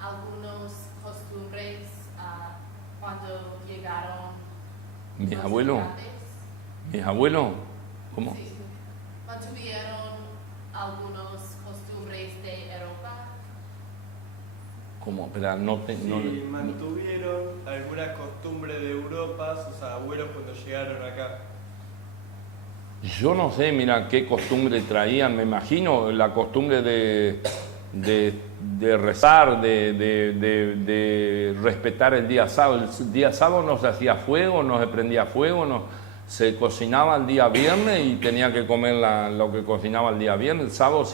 algunos costumbres cuando llegaron Mis los abuelos. migrantes? Mis abuelos, ¿cómo? Sí. ¿Mantuvieron algunos costumbres de Europa? ¿Cómo? Espera, no Si mantuvieron alguna costumbre de Europa sus abuelos cuando llegaron acá. Yo no sé, mira, qué costumbre traían. Me imagino la costumbre de rezar, de respetar el día sábado. El día sábado no se hacía fuego, no se prendía fuego, se cocinaba el día viernes y tenía que comer lo que cocinaba el día viernes. El sábado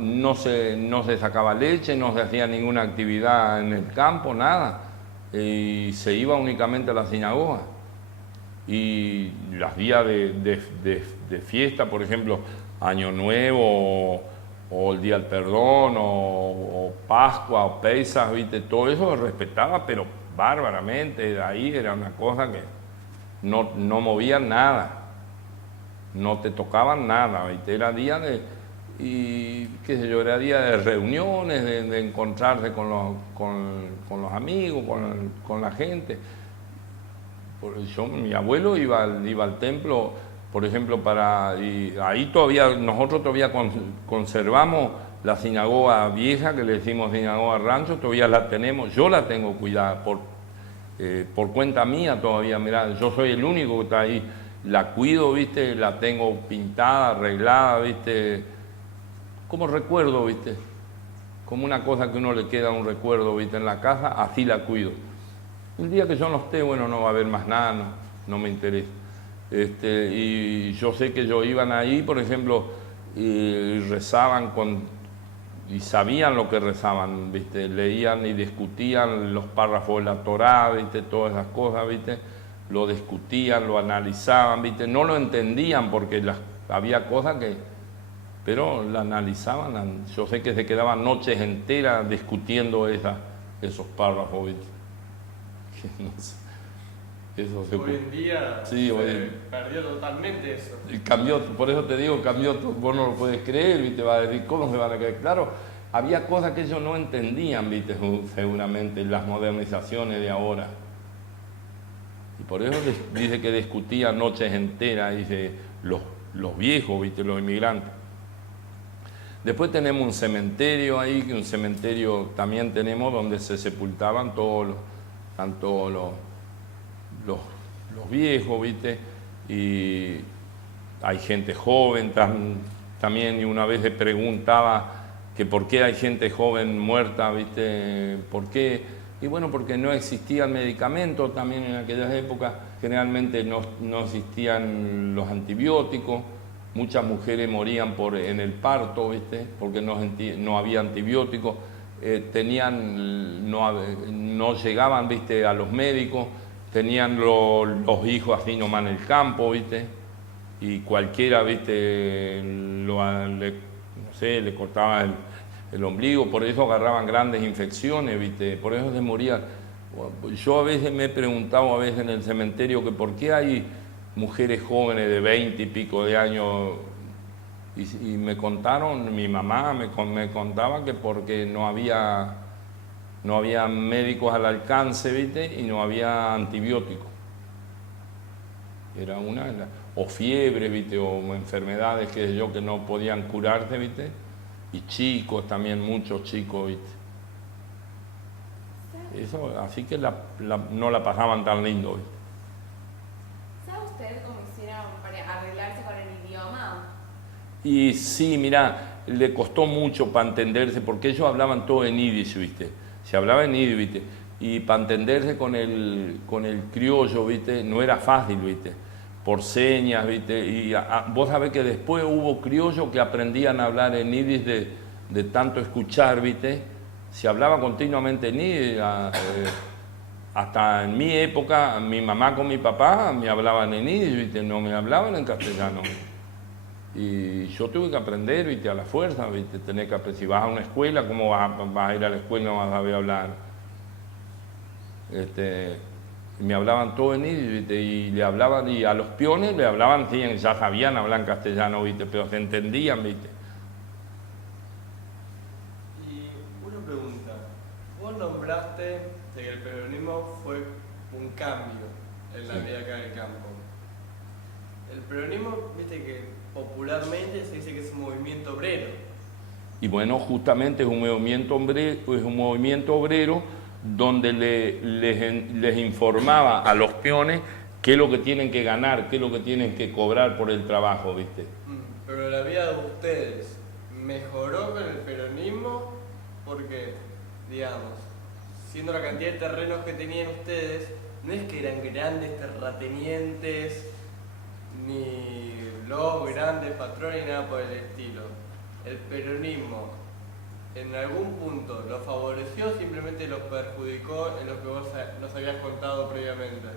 no se sacaba leche, no se hacía ninguna actividad en el campo, nada. Y se iba únicamente a la sinagoga. Y los días de fiesta, por ejemplo, Año Nuevo o el Día del Perdón o Pascua o Pesach, ¿viste? Todo eso se respetaba, pero bárbaramente. Ahí era una cosa que no movían nada, no te tocaban nada, ¿viste? Era día era día de reuniones, de encontrarse con los amigos, con la gente. Mi abuelo iba al templo, por ejemplo, y ahí nosotros todavía conservamos la sinagoga vieja, que le decimos sinagoga rancho, todavía la tenemos, yo la tengo cuidada por cuenta mía todavía, mirá, yo soy el único que está ahí, la cuido, ¿viste? La tengo pintada, arreglada, ¿viste? Como recuerdo, ¿viste? Como una cosa que uno le queda un recuerdo, ¿viste? En la casa, así la cuido. El día que yo no esté, bueno, no va a haber más nada, no me interesa. Y yo sé que ellos iban ahí, por ejemplo, y rezaban y sabían lo que rezaban, ¿viste? Leían y discutían los párrafos de la Torá, ¿viste? Todas esas cosas, ¿viste? Lo discutían, lo analizaban, ¿viste? No lo entendían porque había cosas pero la analizaban. Yo sé que se quedaban noches enteras discutiendo esos párrafos, ¿viste? No sé. Hoy en día sí, se perdió totalmente eso. Cambió, por eso te digo, cambió, vos no lo puedes creer, ¿viste? Va a decir, ¿cómo se van a creer? Claro, había cosas que ellos no entendían, ¿viste? Seguramente, las modernizaciones de ahora. Y por eso dice que discutían noches enteras, dice, los viejos, ¿viste? Los inmigrantes. Después tenemos un cementerio ahí, un cementerio también tenemos donde se sepultaban tanto los los viejos, ¿viste? Y hay gente joven también, y una vez le preguntaba que por qué hay gente joven muerta, ¿viste? ¿Por qué? Y bueno, porque no existían medicamentos también en aquellas épocas, generalmente no existían los antibióticos, muchas mujeres morían en el parto, ¿viste? Porque no había antibióticos, no llegaban, ¿viste? A los médicos, tenían los hijos así nomás en el campo, ¿viste? Y cualquiera, ¿viste? No sé, le cortaba el ombligo, por eso agarraban grandes infecciones, ¿viste? Por eso se morían. Yo a veces me he preguntado, a veces en el cementerio, que por qué hay mujeres jóvenes de 20 y pico de años, y me contaron, mi mamá me contaba que porque no había médicos al alcance, ¿viste? Y no había antibióticos. Era o fiebre, ¿viste? O enfermedades que no podían curarse, ¿viste? Y chicos también, muchos chicos, ¿viste? Eso, así que no la pasaban tan lindo, ¿viste? ¿Sabe usted cómo hicieron para arreglarse con el idioma? Y sí, mira, le costó mucho para entenderse, porque ellos hablaban todo en yiddish, ¿viste? Se hablaba en yiddish, ¿viste? Y para entenderse con el criollo, ¿viste? No era fácil, ¿viste? Por señas, ¿viste? Y vos sabés que después hubo criollos que aprendían a hablar en yiddish de tanto escuchar, ¿viste? Se hablaba continuamente en yiddish. Hasta en mi época, mi mamá con mi papá me hablaban en yiddish, ¿viste? No me hablaban en castellano. Y yo tuve que aprender, ¿viste? A la fuerza, ¿viste? Tenés que aprender. Si vas a una escuela, ¿cómo vas a ir a la escuela y no vas a saber hablar? Me hablaban todo en yiddish, ¿viste? Y a los peones le hablaban, sí, ya sabían hablar en castellano, ¿viste? Pero se entendían, ¿viste? Y una pregunta, vos nombraste de que el peronismo fue un cambio en la vida acá en el campo. El peronismo, viste que popularmente se dice que es un movimiento obrero. Y bueno, justamente es un movimiento obrero donde les informaba a los peones qué es lo que tienen que ganar, qué es lo que tienen que cobrar por el trabajo, ¿viste? Pero la vida de ustedes mejoró con el peronismo porque, digamos, siendo la cantidad de terrenos que tenían ustedes, no es que eran grandes terratenientes, ni los grandes patrones, ni nada por el estilo. El peronismo en algún punto los favoreció, simplemente los perjudicó en lo que vos nos habías contado previamente.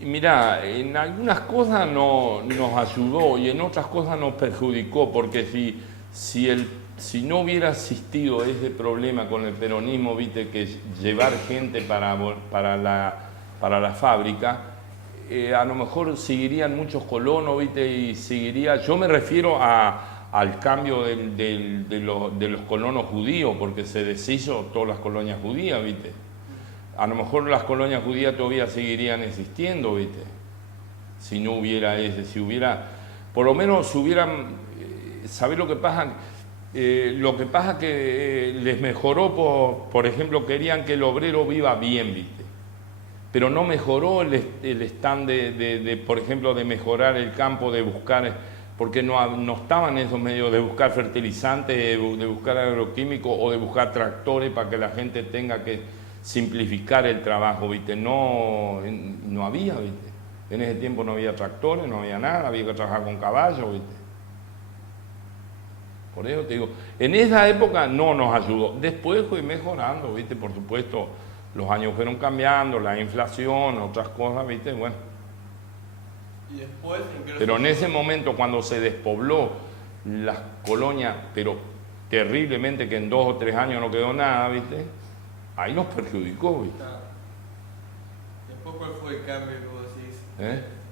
Y mirá, en algunas cosas nos ayudó y en otras cosas nos perjudicó, porque si no hubiera existido ese problema con el peronismo, viste, que llevar gente para la fábrica, a lo mejor seguirían muchos colonos, viste, y seguiría, yo me refiero al cambio de los colonos judíos, porque se deshizo todas las colonias judías, ¿viste? A lo mejor las colonias judías todavía seguirían existiendo, ¿viste? Si no hubiera por lo menos si hubieran, ¿sabés lo que pasa? Lo que pasa que les mejoró, por ejemplo, querían que el obrero viva bien, ¿viste? Pero no mejoró el stand por ejemplo, de mejorar el campo, de buscar, porque no estaban esos medios de buscar fertilizantes, de buscar agroquímicos o de buscar tractores para que la gente tenga que simplificar el trabajo, ¿viste? No había, ¿viste? En ese tiempo no había tractores, no había nada, había que trabajar con caballos, ¿viste? Por eso te digo, en esa época no nos ayudó. Después fue mejorando, ¿viste? Por supuesto, los años fueron cambiando, la inflación, otras cosas, ¿viste? Bueno. ¿Y después, pero en ese momento, cuando se despobló las colonias, pero terriblemente, que en 2 o 3 años no quedó nada, ¿viste? Ahí nos perjudicó, ¿viste? Después, ¿cuál fue el cambio que vos decís?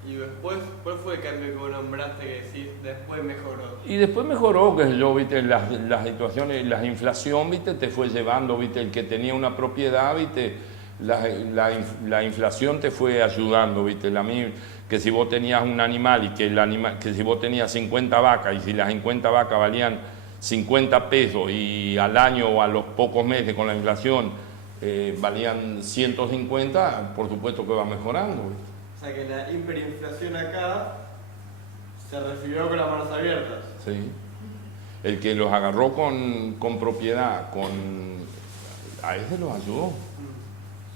Y después, ¿cuál fue el cambio que vos nombraste que decís después mejoró? Y después mejoró, que yo, ¿viste? Las situaciones, la inflación, ¿viste? Te fue llevando, ¿viste? El que tenía una propiedad, ¿viste? La inflación te fue ayudando, ¿viste? Que si vos tenías un animal y que si vos tenías 50 vacas y si las 50 vacas valían 50 pesos y al año o a los pocos meses con la inflación valían 150, por supuesto que va mejorando. ¿Viste? O sea que la hiperinflación acá se recibió con las manos abiertas. Sí. El que los agarró con propiedad, a ese los ayudó.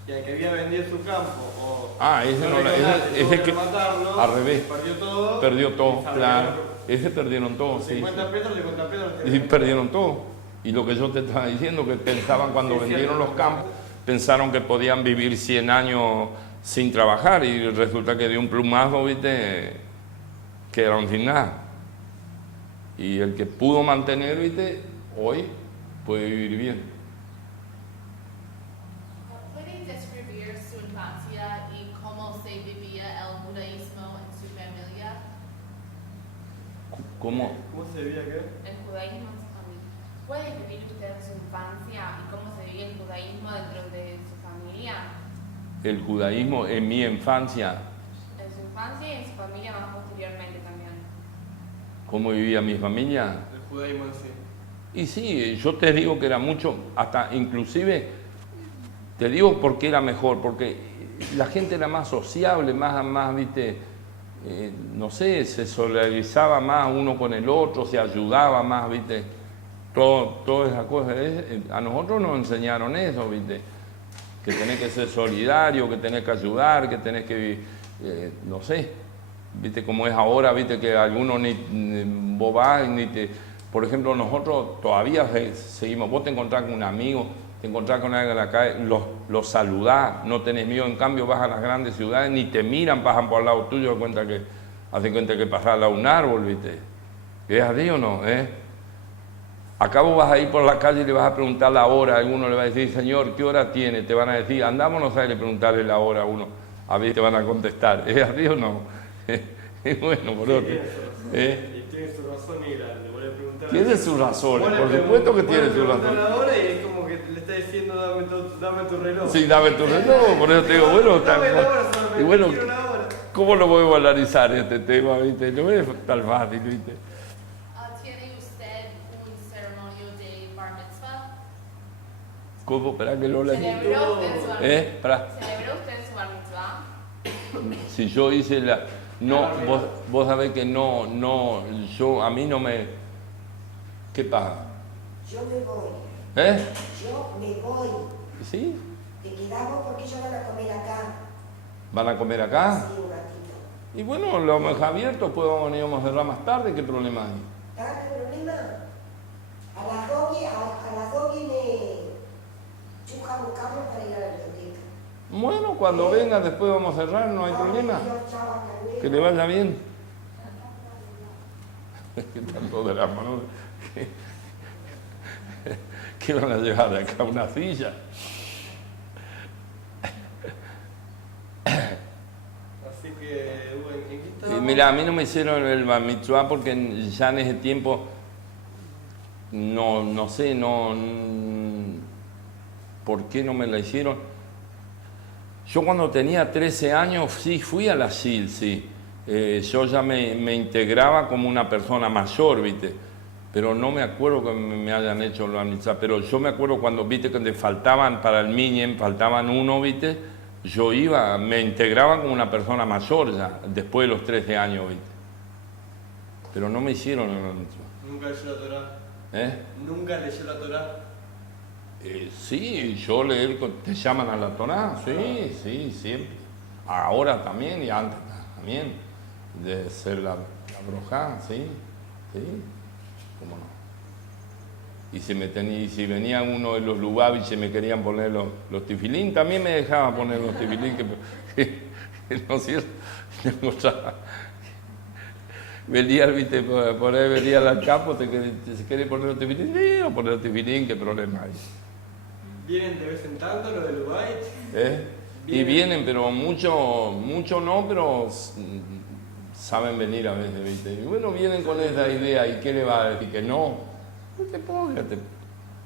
Y al que había vendido su campo o Ese no, ese que matarlo, al revés. Perdió todo, Claro. Ese perdieron todo, sí. 50 pesos, 50 pesos. Y perdieron todo. Y lo que yo te estaba diciendo, que pensaban cuando Sí, vendieron cierto. los campos, pensaron que podían vivir 100 años sin trabajar y resulta que de un plumazo, viste, quedaron sin nada. Y el que pudo mantener, viste, hoy puede vivir bien. ¿Puede describir su infancia y cómo se vivía el judaísmo en su familia? ¿Cómo? ¿Cómo se veía qué? El judaísmo en su familia. ¿Puede describir usted su infancia y cómo se vivía el judaísmo dentro de su familia? El judaísmo en mi infancia, En su infancia y en su familia más posteriormente también. ¿cómo vivía mi familia? El judaísmo en sí. Y sí, yo te digo que era mucho, hasta inclusive, te digo porque era mejor, porque la gente era más sociable, más viste, no sé, se solidarizaba más uno con el otro, se ayudaba más, viste, todas esas cosas. A nosotros nos enseñaron eso, viste, que tenés que ser solidario, que tenés que ayudar, que tenés que, no sé, viste cómo es ahora, viste que algunos ni vos vas, ni te... Por ejemplo, nosotros todavía seguimos, vos te encontrás con un amigo, te encontrás con alguien en la calle, los saludás, no tenés miedo, en cambio vas a las grandes ciudades, ni te miran, pasan por al lado tuyo, hacen cuenta que pasás al lado de un árbol, viste. ¿Es así o no? Acá vos vas a ir por la calle y le vas a preguntar la hora, alguno le va a decir, señor, ¿qué hora tiene? Te van a decir, andámonos a preguntarle la hora a uno, a ver, te van a contestar, ¿es así o no? Bueno, por otro. Y tiene su razón y grande. Vos le preguntás Tiene a- sus razones, vos le por pregun- supuesto que vos tiene le sus preguntás razones. la hora y es como que le está diciendo dame tu reloj. Sí, dame tu reloj, por eso te digo, bueno, Dame la hora solamente, y bueno, quiero la hora. ¿cómo lo podemos analizar este tema, viste? No es tan fácil, viste. ¿Tiene usted un ceremonio de bar mitzvah? ¿Cómo? Esperá que lo leí. ¿Celebró usted su bar mitzvah? Pará. ¿Celebró usted su bar mitzvah? Si yo hice la... No, vos sabés que no, a mí no me... ¿Qué pasa? Yo me voy, yo me voy. ¿Sí? Te quedamos porque ellos van a comer acá. ¿Van a comer acá? Sí, un ratito. Y bueno, lo hemos abierto, pues vamos a cerrar más tarde, ¿qué problema hay? ¿Está el problema? A las 2 viene Chujamo Carlos para ir a la biblioteca. Bueno, cuando venga después vamos a cerrar, no hay problema. Chao, hasta luego. Que le vaya bien. ¿Qué tanto drama, no? ¿Qué van a llevar de acá? ¿Una silla? Así que, bueno, ¿en qué estábamos? Mira, a mí no me hicieron el bar mitzvah porque ya en ese tiempo, no sé, ¿por qué no me la hicieron? Yo cuando tenía 13 años, sí, fui a la SIL, sí. Yo ya me integraba como una persona mayor, ¿viste? Pero no me acuerdo que me hayan hecho la mitzvah. Pero yo me acuerdo cuando, ¿viste? Que te faltaban para el minyan, faltaban uno, ¿viste? Yo iba, me integraba como una persona mayor ya, después de los 13 años, ¿viste? Pero no me hicieron la mitzvah. Nunca leyó la Torah. ¿Eh? Nunca leyó la Torah. Sí, yo leer, ¿te llaman a la Torá? Sí, siempre. Ahora también y antes también, de ser la brojá, sí, cómo no. Y si venía uno de los Lubavitch y me querían poner los tefilín, también me dejaban poner los tefilín, que no es cierto, no encontraba. Venía, viste, por ahí venía al campo, te quería poner los tefilín, sí, o poner los tefilín, ¿qué problema hay? ¿Vienen de vez en tanto los del Uruguay? Y vienen, pero mucho no, pero saben venir a veces, ¿viste? Y bueno, vienen con esa idea, ¿y qué le va a decir? Que no. No te pongas,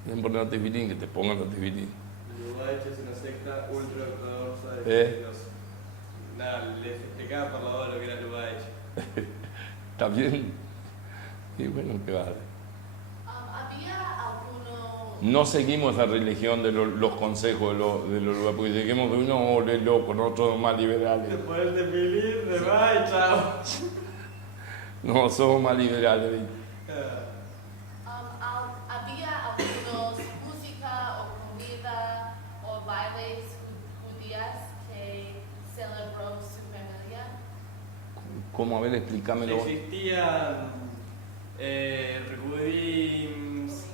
quieren poner los tefilín, que te pongan los tefilín. El Uruguay es una secta ultra ortodoxa de nada, les explicaba por la hora lo que era el Uruguay. ¿Está bien? Y bueno, ¿qué vale? ¿Había alguno no seguimos la religión de los consejos de los lugares, porque seguimos de uno es loco, nosotros más liberales. Te pones de pilín, te va y chao. No, somos más liberales. ¿viste? ¿Había algunos música o comida o bailes judías que celebró su familia? ¿Cómo? A ver, explícamelo. Existían recudims,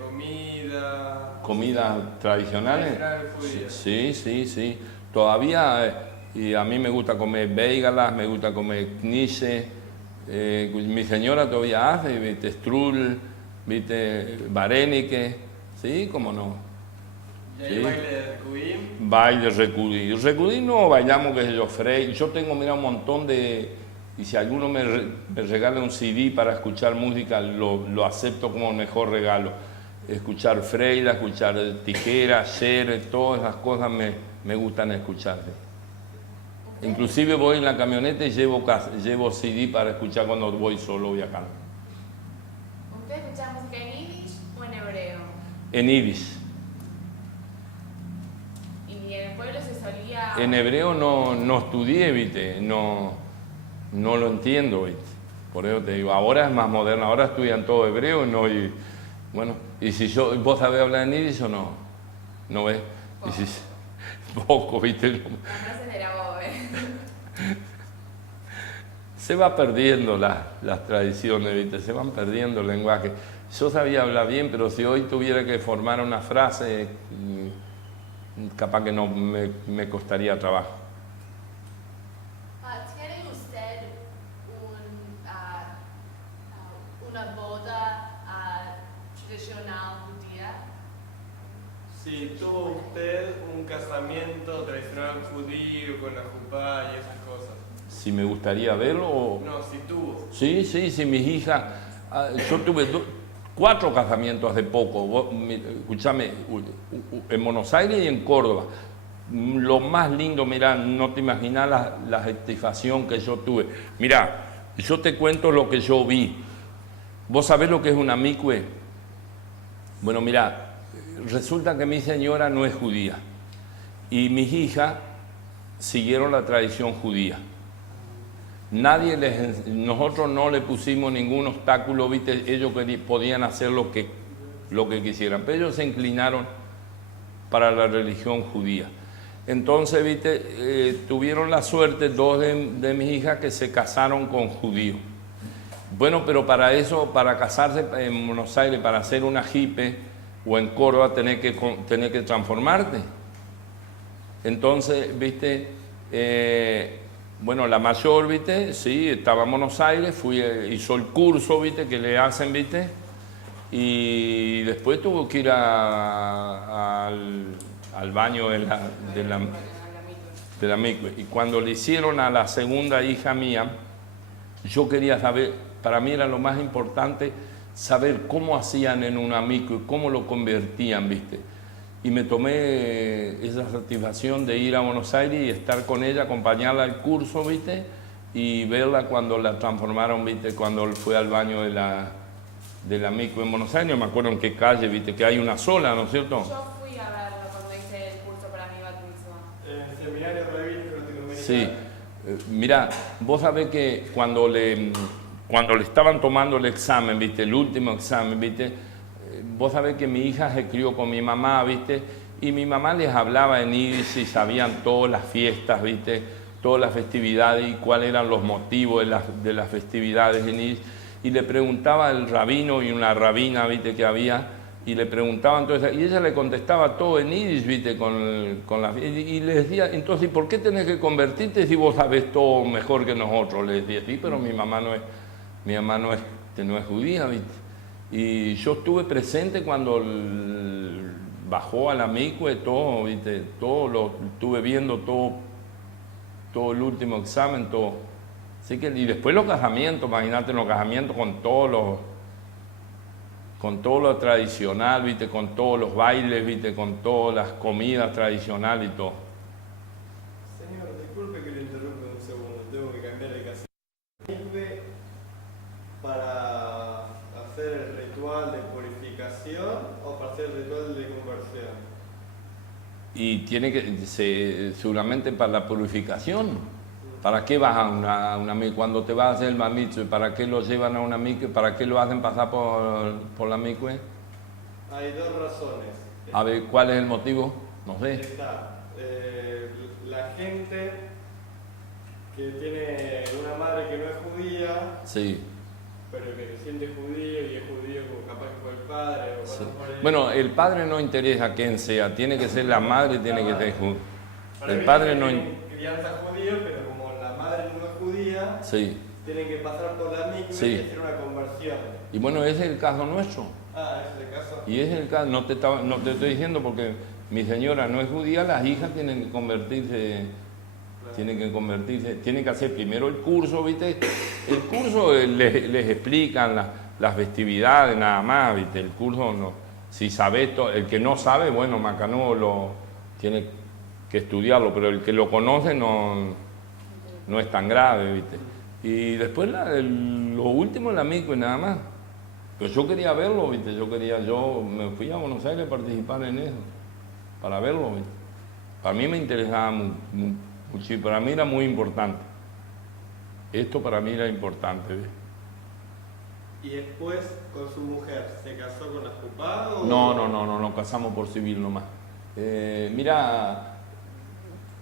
comida. ¿Comidas tradicionales? Tradicionales judías. Sí, sí, sí. Todavía, y a mí me gusta comer bégalas, me gusta comer knishe. Mi señora todavía hace, viste, strudel, viste, varenike. Sí, cómo no. ¿Y hay Sí. baile de recudim? Baile recudí. Recudí no bailamos, que sé yo, Frey. Yo tengo, mira, un montón de... Y si alguno me regala un CD para escuchar música, lo acepto como mejor regalo. Escuchar Freila, escuchar Tijera, Sher, todas esas cosas me gustan escuchar. Inclusive voy en la camioneta y llevo CD para escuchar cuando voy solo viajando. ¿Usted escucha música en yiddish o en hebreo? En yiddish. Y en el pueblo se solía... En hebreo no estudié, ¿viste? No lo entiendo, ¿viste? Por eso te digo, ahora es más moderno, ahora estudian todo hebreo y bueno, y si vos sabés hablar en yiddish o no, ¿no ves? Poco. Y si, poco, ¿viste? La frase de la bobe. Se va perdiendo las tradiciones, ¿viste? Se van perdiendo el lenguaje. Yo sabía hablar bien, pero si hoy tuviera que formar una frase, capaz que no me costaría trabajo. ¿Tiene usted una boda tradicional judía? Si tuvo usted un casamiento tradicional judío con la jupá y esas cosas. Si me gustaría verlo o... No, si tuvo. Sí, mis hijas... yo tuve 4 casamientos hace poco. Escúchame, en Buenos Aires y en Córdoba. Lo más lindo, mira, no te imaginas la satisfacción que yo tuve. Mira, yo te cuento lo que yo vi. ¿Vos sabés lo que es una mikve? Bueno, mira, resulta que mi señora no es judía y mis hijas siguieron la tradición judía. Nosotros no le pusimos ningún obstáculo, ¿viste? Ellos podían hacer lo que quisieran, pero ellos se inclinaron para la religión judía. Entonces, ¿viste? Tuvieron la suerte 2 de mis hijas que se casaron con judíos. Bueno, pero para eso, para casarse en Buenos Aires, para hacer una jipe o en Córdoba, tenés que transformarte. Entonces, ¿viste? Bueno, la mayor, ¿viste? Sí, estaba en Buenos Aires, hizo el curso, ¿viste? Que le hacen, ¿viste? Y después tuvo que ir al baño de la mikve. Y cuando le hicieron a la segunda hija mía, yo quería saber, para mí era lo más importante, saber cómo hacían en una mikve, cómo lo convertían, ¿viste? Y me tomé esa satisfacción de ir a Buenos Aires y estar con ella, acompañarla al curso, ¿viste? Y verla cuando la transformaron, ¿viste? Cuando fue al baño de la mikve en Buenos Aires, no me acuerdo en qué calle, ¿viste? Que hay una sola, ¿no es cierto? Yo fui a verlo cuando hice el curso para mi bat mitzvah. En el seminario rabínico latinoamericano. Sí. Mirá, vos sabés que cuando le estaban tomando el examen, ¿viste? El último examen, ¿viste? Vos sabés que mi hija se crió con mi mamá, ¿viste? Y mi mamá les hablaba en yiddish y sabían todas las fiestas, ¿viste? Todas las festividades y cuáles eran los motivos de las festividades en yiddish. Y le preguntaba al rabino y una rabina, ¿viste? Que había, y le preguntaban todo eso. Y ella le contestaba todo en yiddish, ¿viste? Y le decía, entonces, ¿por qué tenés que convertirte si vos sabés todo mejor que nosotros? Le decía, sí, pero mi mamá no es judía, ¿viste? Y yo estuve presente cuando bajó a la mikve, todo, ¿viste? Todo lo estuve viendo, todo el último examen, todo. Así que, y después los casamientos, imagínate los casamientos con todo lo tradicional, ¿viste? Con todos los bailes, ¿viste? Con todas las comidas tradicionales y todo. Señor, disculpe que le interrumpa un segundo, tengo que cambiar de casilla. ¿Para hacer el ritual de purificación o para hacer el sea? Y tiene que, seguramente para la purificación. ¿Para qué vas a una mikve? Cuando te vas a hacer el bar mitzvah, ¿para qué lo llevan a una mikve? ¿Para qué lo hacen pasar por la mikve? Hay dos razones. A ver, ¿cuál es el motivo? No sé. Está la gente que tiene una madre que no es judía, Sí. pero que se siente judío y es judío como capaz que fue el padre o Sí. cosas por el Bueno, el padre no interesa quién sea, tiene que ser la madre, tiene que ser judío. Para El mí padre que no. tienen crianza judía, pero como la madre no es judía, Sí. tienen que pasar por la mikve Sí. y hacer una conversión. Y bueno, ese es el caso nuestro. Ah, ese es el caso. Y ese es el caso, no te estoy diciendo porque mi señora no es judía, las hijas tienen que convertirse. Tienen que hacer primero el curso, ¿viste? El curso les explican las festividades nada más, ¿viste? El curso no. Si sabe esto, el que no sabe, bueno, Macanudo lo tiene que estudiarlo, pero el que lo conoce no es tan grave, ¿viste? Y después lo último es la mikve nada más. Pero yo quería verlo, ¿viste? Yo me fui a Buenos Aires a participar en eso, para verlo, ¿viste? Para mí me interesaba mucho, para mí era muy importante. Esto para mí era importante, ¿ves? ¿Y después con su mujer se casó con la jupá o...? No, nos casamos por civil nomás. Mira,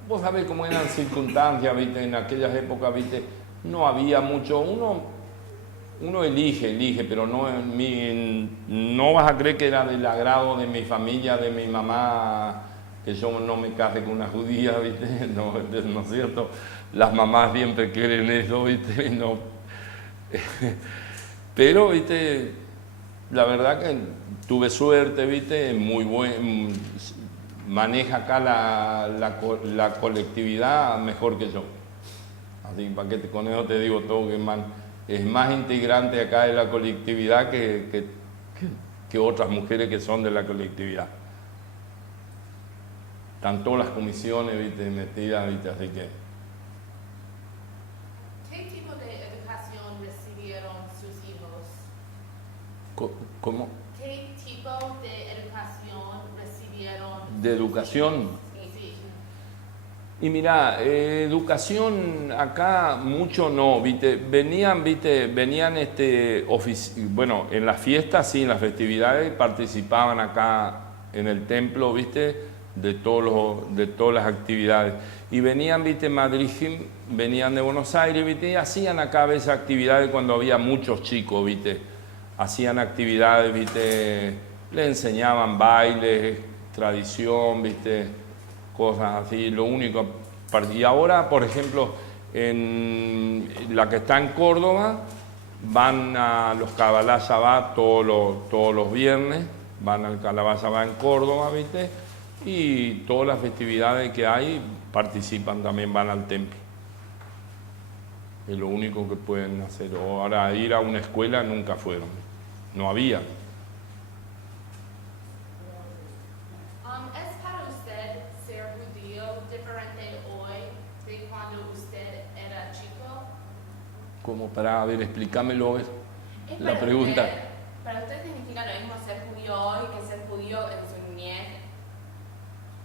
vos sabés cómo eran circunstancias, ¿viste? En aquellas épocas, ¿viste? No había mucho, uno elige, pero no vas a creer que era del agrado de mi familia, de mi mamá, que yo no me case con una judía, ¿viste? No es cierto. Las mamás siempre quieren eso, ¿viste? No. Pero, ¿viste? La verdad que tuve suerte, ¿viste? Muy buen, maneja acá la colectividad mejor que yo. Así, con eso te digo todo, que es más integrante acá de la colectividad que otras mujeres que son de la colectividad. Están todas las comisiones, ¿viste? Metidas, ¿viste? Así que... ¿Qué tipo de educación recibieron sus hijos? ¿Cómo? ¿Qué tipo de educación recibieron? ¿De educación? Sí. Y mira, educación acá mucho no, ¿viste? Venían, bueno, en las fiestas, sí, en las festividades participaban acá en el templo, ¿viste? De todas las actividades. Y venían, ¿viste? Madrid, venían de Buenos Aires, ¿viste? Y hacían acá a veces actividades cuando había muchos chicos, ¿viste? Hacían actividades, ¿viste? Le enseñaban bailes, tradición, ¿viste? Cosas así, lo único. Y ahora, por ejemplo, en la que está en Córdoba, van a los Kabbalah Shabbat todos los viernes, van al Kabbalah Shabbat en Córdoba, ¿viste? Y todas las festividades que hay participan, también van al templo. Es lo único que pueden hacer. Ahora ir a una escuela nunca fueron, no había. ¿Es para usted ser judío diferente hoy de cuando usted era chico? Como para, a ver, explícamelo, ¿Es la para pregunta. usted- ¿Para usted significa lo mismo ser judío hoy que ser judío en su niñez?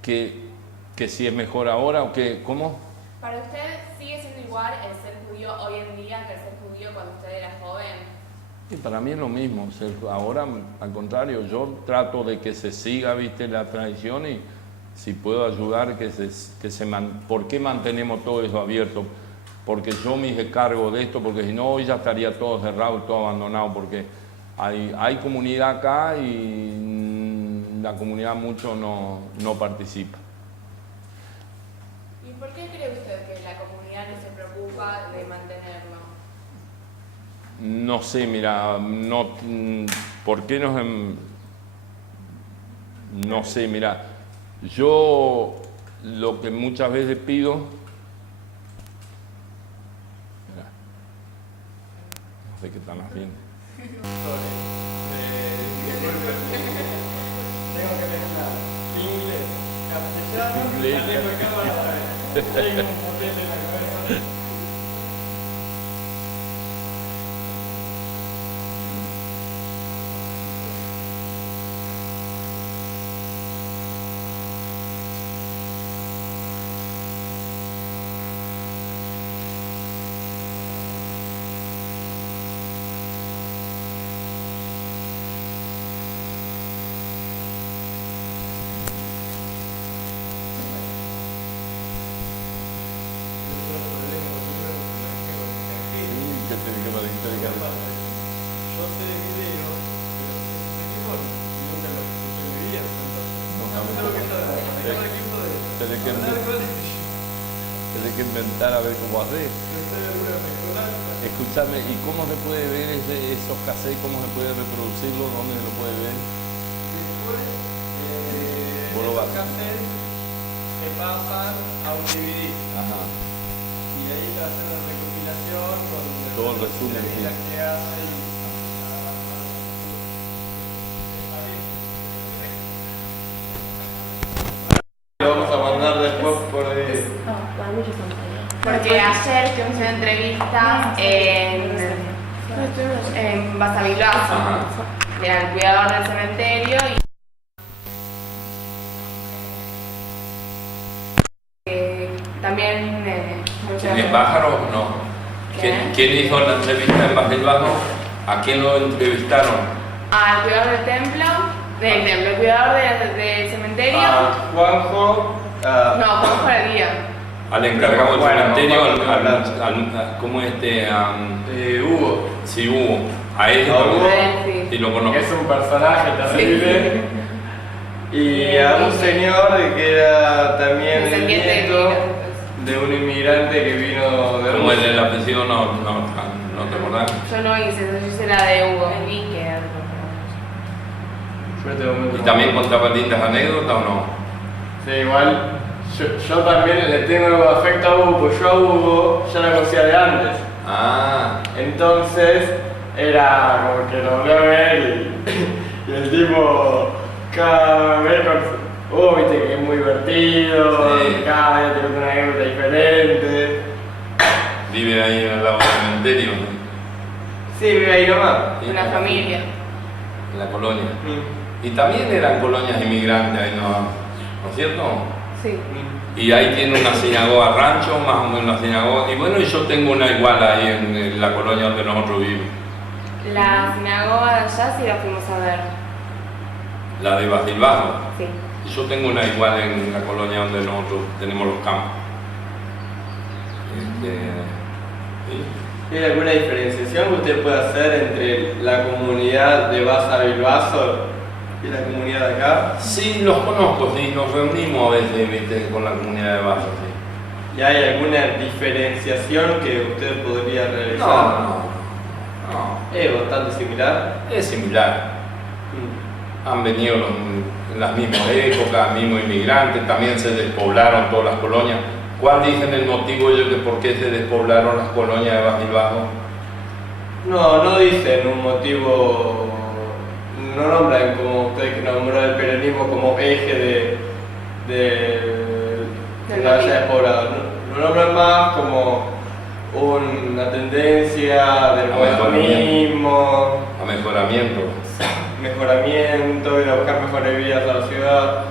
Que si es mejor ahora o que, ¿cómo? ¿Para usted sigue siendo igual el ser judío hoy en día que el ser judío cuando usted era joven? Y para mí es lo mismo. Ahora, al contrario, yo trato de que se siga, ¿viste? La tradición y si puedo ayudar, ¿por qué mantenemos todo eso abierto? Porque yo me hice cargo de esto, porque si no hoy ya estaría todo cerrado, todo abandonado, porque hay comunidad acá y la comunidad mucho no participa. ¿Y por qué cree usted que la comunidad no se preocupa de mantenerlo? No sé, mira, ¿por qué no sé, mira, yo lo que muchas veces pido, mira, no sé qué están haciendo. Tengo que mezclar inglés, castellano, Inglés. la lengua cámara. Tengo un papel en la cabeza. todo el equipo de... Tenés que inventar a ver cómo hacer. Escúchame, ¿y cómo se puede ver esos cassettes? ¿Cómo se puede reproducirlos? ¿Dónde se lo puede ver? Después, Vos lo esos vas. cassettes se pasan a un DVD. Ajá. Y ahí se hace la recopilación con Todo el resumen, las sí. que hace y... Lo vamos a mandar después por ahí. Porque ayer tuvimos una entrevista en Basavilbaso, al cuidador del cementerio y también ¿Tiene pájaros o no? ¿Quién hizo la entrevista en Basilbajo? ¿A quién lo entrevistaron? al cuidador del templo, el cuidador del cementerio. Juanjo. No, Juanjo era el guía. Al encargado del Bueno, cementerio, vamos ¿cómo Hugo. sí, Hugo. A él A Hugo. sí lo conozco. Es un personaje terrible. Y a un señor que era también el Descendiente de nieto migrantes. de un inmigrante que vino de ¿Cómo es Rusia. el apellido? No te acordás. Yo no hice, yo hice la de Hugo. El Vique. Yo en este momento ¿Y no. también contaba lindas anécdotas o no? Sí, igual yo también le tengo algo de afecto a Hugo, pues yo a Hugo ya la conocía de antes. Ah, Entonces era como que lo volví a ver y el tipo cada vez viste que es muy divertido, Sí. cada día tiene una anécdota diferente. vive ahí al lado del cementerio, Sí, vive ahí nomás. Sí, Una familia. en la colonia. Y también eran colonias inmigrantes ahí, ¿no es cierto? Sí. Y ahí tiene una sinagoga rancho, más o menos una sinagoga. Y bueno, y yo tengo una igual ahí en la colonia donde nosotros vivimos. La sinagoga de allá sí la fuimos a ver. La de Basilbajo. Sí. Y yo tengo una igual en la colonia donde nosotros tenemos los campos. ¿Sí? ¿Hay alguna diferenciación que usted puede hacer entre la comunidad de Basavilbaso y la comunidad de acá? Sí, los conozco, sí, nos reunimos a veces, ¿viste? Con la comunidad de Bajo, sí. ¿Y hay alguna diferenciación que usted podría realizar? No. ¿Es bastante similar? Es similar. Han venido en las mismas épocas, mismos inmigrantes, también se despoblaron todas las colonias. ¿Cuál dicen el motivo ellos de por qué se despoblaron las colonias de Basilbajo? No dicen un motivo, no nombran como usted que nombró el peronismo como eje de la haya despoblado, lo nombran más como una tendencia del A modernismo, A mejoramiento. mejoramiento, ir a buscar mejores vidas a la ciudad.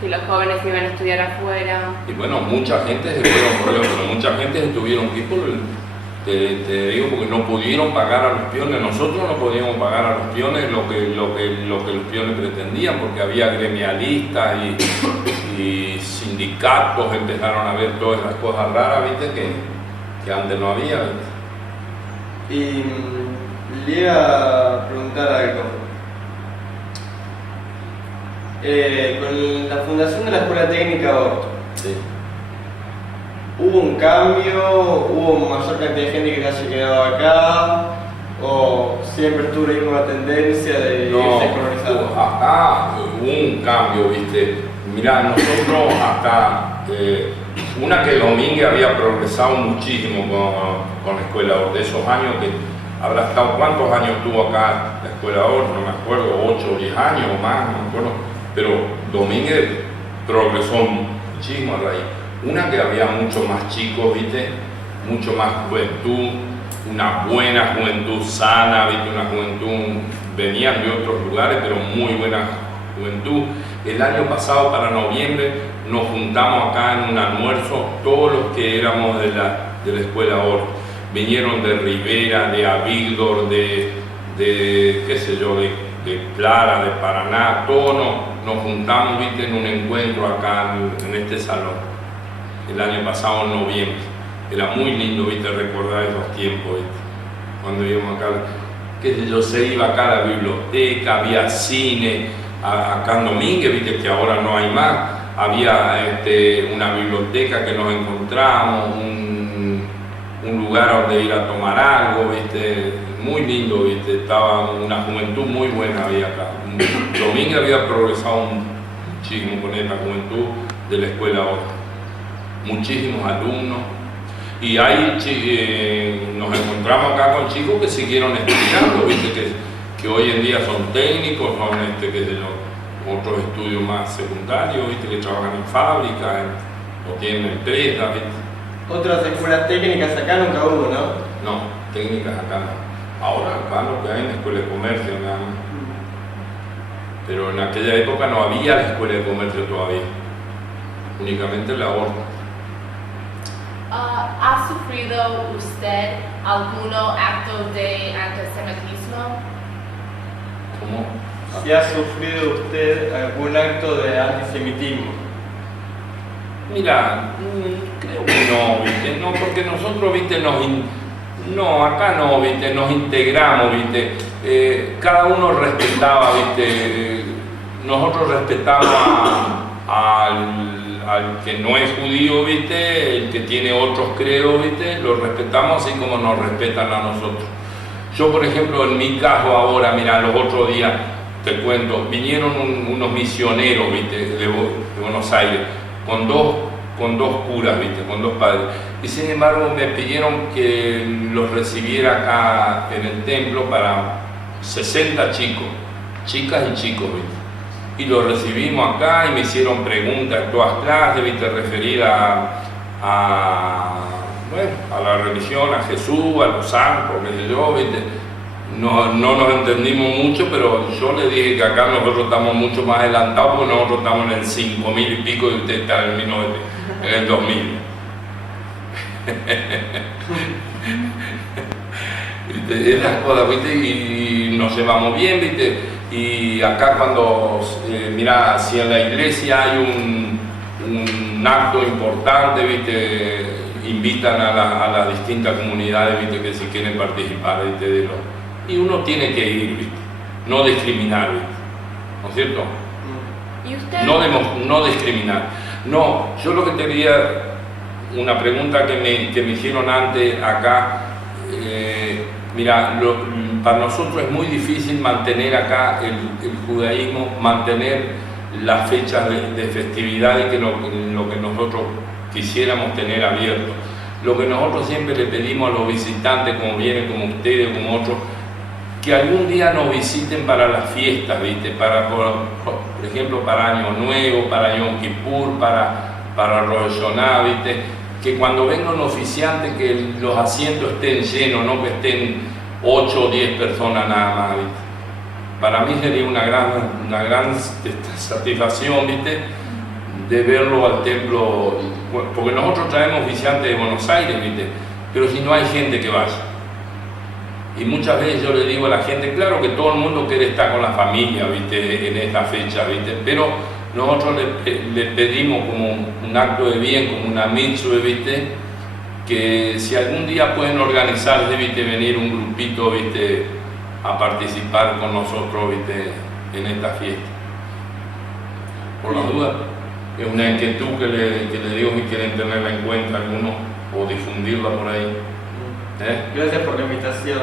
Que los jóvenes iban a estudiar afuera. Y bueno, mucha gente se fueron por eso, pero mucha gente se tuvieron que ir por te digo, porque no pudieron pagar a los peones. Nosotros no podíamos pagar a los peones lo que los peones pretendían, porque había gremialistas y sindicatos, empezaron a ver todas esas cosas raras, ¿viste? Que antes no había, ¿viste? Y le iba a preguntar algo. Con la fundación de la Escuela Técnica Horto, Sí. ¿hubo un cambio? ¿Hubo mayor cantidad de gente que se haya quedado acá? ¿O siempre tuvo la misma tendencia de No, irse colonizando? acá hubo un cambio, ¿viste? Mirá, nosotros acá, una que Domínguez había progresado muchísimo con la Escuela Horto, de esos años que habrá estado, ¿cuántos años estuvo acá la Escuela Horto? No me acuerdo, 8 o 10 años o más, no me acuerdo. Pero Domínguez progresó muchísimo a raíz. Una que había mucho más chicos, ¿viste? Mucho más juventud, una buena juventud sana, ¿viste? Una juventud, venían de otros lugares, pero muy buena juventud. El año pasado, para noviembre, nos juntamos acá en un almuerzo, todos los que éramos de la Escuela Horto. Vinieron de Rivera, de Avildor, de qué sé yo, de Clara, de Paraná, todos nos juntamos, ¿viste? En un encuentro acá en este salón, el año pasado en noviembre. Era muy lindo, ¿viste? Recordar esos tiempos, ¿viste? Cuando íbamos acá, qué sé yo, se iba acá a la biblioteca, había cine, acá en Domínguez, ¿viste? Que ahora no hay más, había una biblioteca que nos encontramos, un lugar donde ir a tomar algo, ¿viste? Muy lindo, ¿viste? Estaba una juventud muy buena había acá. Domínguez había progresado muchísimo con esta juventud de la escuela ahora. Muchísimos alumnos. Y ahí nos encontramos acá con chicos que siguieron estudiando, ¿viste? Que hoy en día son técnicos, son otros estudios más secundarios, ¿viste? Que trabajan en fábrica o tienen empresas, ¿viste? Otras escuelas técnicas acá nunca hubo, ¿no? No, técnicas acá no. Ahora acá lo que hay en la escuela de comercio nada más. Pero en aquella época no había la escuela de comercio todavía, únicamente la horta. ¿Ha sufrido usted alguno acto de antisemitismo? ¿Cómo? Si ha sufrido usted algún acto de antisemitismo. Mira, creo que no, ¿viste? No, porque nosotros, ¿viste? No, acá no, ¿viste? Nos integramos, ¿viste? Cada uno respetaba, ¿viste? Nosotros respetamos al que no es judío, ¿viste? El que tiene otros credos, ¿viste? Lo respetamos así como nos respetan a nosotros. Yo, por ejemplo, en mi caso ahora, mira, los otros días, te cuento, vinieron unos misioneros, ¿viste? De Buenos Aires, con dos curas, ¿viste? Con dos padres. Y sin embargo me pidieron que los recibiera acá en el templo para 60 chicos, chicas y chicos, ¿viste? Y los recibimos acá y me hicieron preguntas en todas clases, ¿viste? Referidas a la religión, a Jesús, a los santos, qué sé yo, ¿viste? No nos entendimos mucho, pero yo le dije que acá nosotros estamos mucho más adelantados porque nosotros estamos en el 5000 y pico y usted está en el 2000. ¿Viste? Esas cosas, ¿viste? Y nos llevamos bien, ¿viste? Y acá cuando, mira, si en la iglesia hay un acto importante, ¿viste? Invitan a las distintas comunidades, ¿viste? Que si quieren participar, ¿viste? Y uno tiene que ir, ¿viste? No discriminar, ¿viste? ¿No es cierto? ¿Y usted? No discriminar. No, yo lo que quería, una pregunta que me hicieron antes acá, mira, para nosotros es muy difícil mantener acá el judaísmo, mantener las fechas de festividades que lo que nosotros quisiéramos tener abierto. Lo que nosotros siempre le pedimos a los visitantes, como vienen, como ustedes, como otros, que algún día nos visiten para las fiestas, ¿viste? Por ejemplo, para Año Nuevo, para Yom Kippur, para Rosh Hashanah, ¿viste? Que cuando venga un oficiante que los asientos estén llenos, no que estén 8 o 10 personas nada más, ¿viste? Para mí sería una gran satisfacción, ¿viste? De verlo al templo, porque nosotros traemos visitantes de Buenos Aires, ¿viste? Pero si no hay gente que vaya. Y muchas veces yo le digo a la gente, claro que todo el mundo quiere estar con la familia, ¿viste? En esta fecha, ¿viste? Pero nosotros le pedimos como un acto de bien, como una mitzvah, ¿viste? Que si algún día pueden organizarse, ¿viste? Venir un grupito, ¿viste? A participar con nosotros, ¿viste? En esta fiesta. Por la duda, es una inquietud que le digo si quieren tenerla en cuenta algunos o difundirla por ahí. Gracias por la invitación.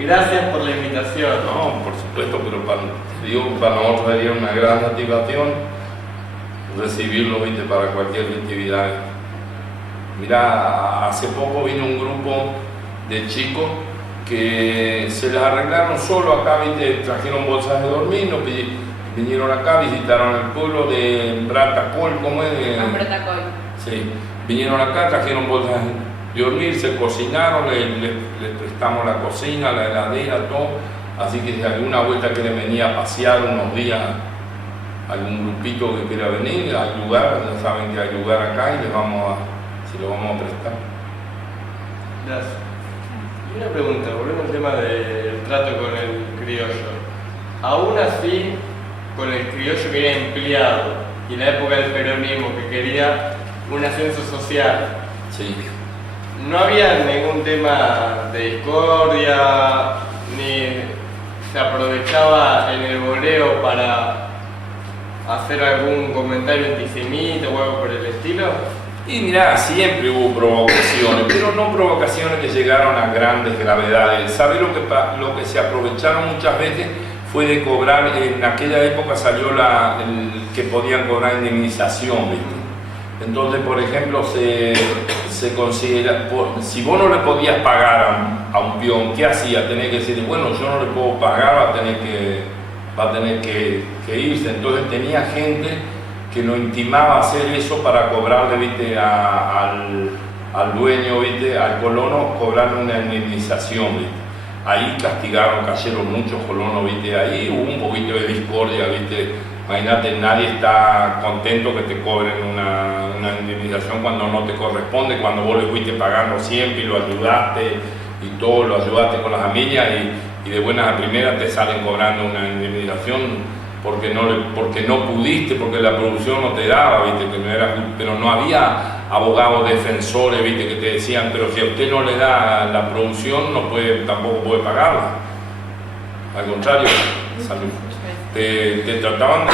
Gracias por la invitación. No, por supuesto, pero para nosotros sería una gran satisfacción recibirlo, ¿viste? Para cualquier festividad. Mira, hace poco vino un grupo de chicos que se les arreglaron solo acá, ¿viste? Trajeron bolsas de dormir, vinieron acá, visitaron el pueblo de Bratacol, ¿cómo es? Bratacol. Sí, vinieron acá, trajeron bolsas de dormir, se cocinaron, les prestamos la cocina, la heladera, todo. Así que si alguna vuelta que les venía a pasear unos días, algún grupito que quiera venir, hay lugar, ya saben que hay lugar acá y se lo vamos a prestar. Gracias. Y una pregunta, volvemos al tema del trato con el criollo. Aún así, con el criollo que era empleado y en la época del peronismo que quería un ascenso social, Sí. no había ningún tema de discordia, ni se aprovechaba en el boleo para hacer algún comentario antisemita o algo por el estilo? Y mirá, siempre hubo provocaciones, pero no provocaciones que llegaron a grandes gravedades. ¿Sabes lo que se aprovecharon muchas veces? Fue de cobrar, en aquella época salió que podían cobrar indemnización, ¿viste? Entonces, por ejemplo, se considera, si vos no le podías pagar a un peón, ¿qué hacía? Tenés que decir, bueno, yo no le puedo pagar, va a tener que irse. Entonces tenía gente que lo intimaba a hacer eso para cobrarle, ¿viste? Al dueño, ¿viste? Al colono, cobrarle una indemnización, ¿viste? Ahí cayeron muchos colonos, ¿viste? Ahí hubo un poquito de discordia, ¿viste? Imagínate, nadie está contento que te cobren una indemnización cuando no te corresponde, cuando vos le fuiste pagando siempre y lo ayudaste y todo, lo ayudaste con las familias y de buenas a primeras te salen cobrando una indemnización porque no pudiste, porque la producción no te daba, ¿viste? Pero no había abogados defensores, ¿viste? Que te decían, pero si a usted no le da la producción, tampoco puede pagarla. Al contrario, te trataban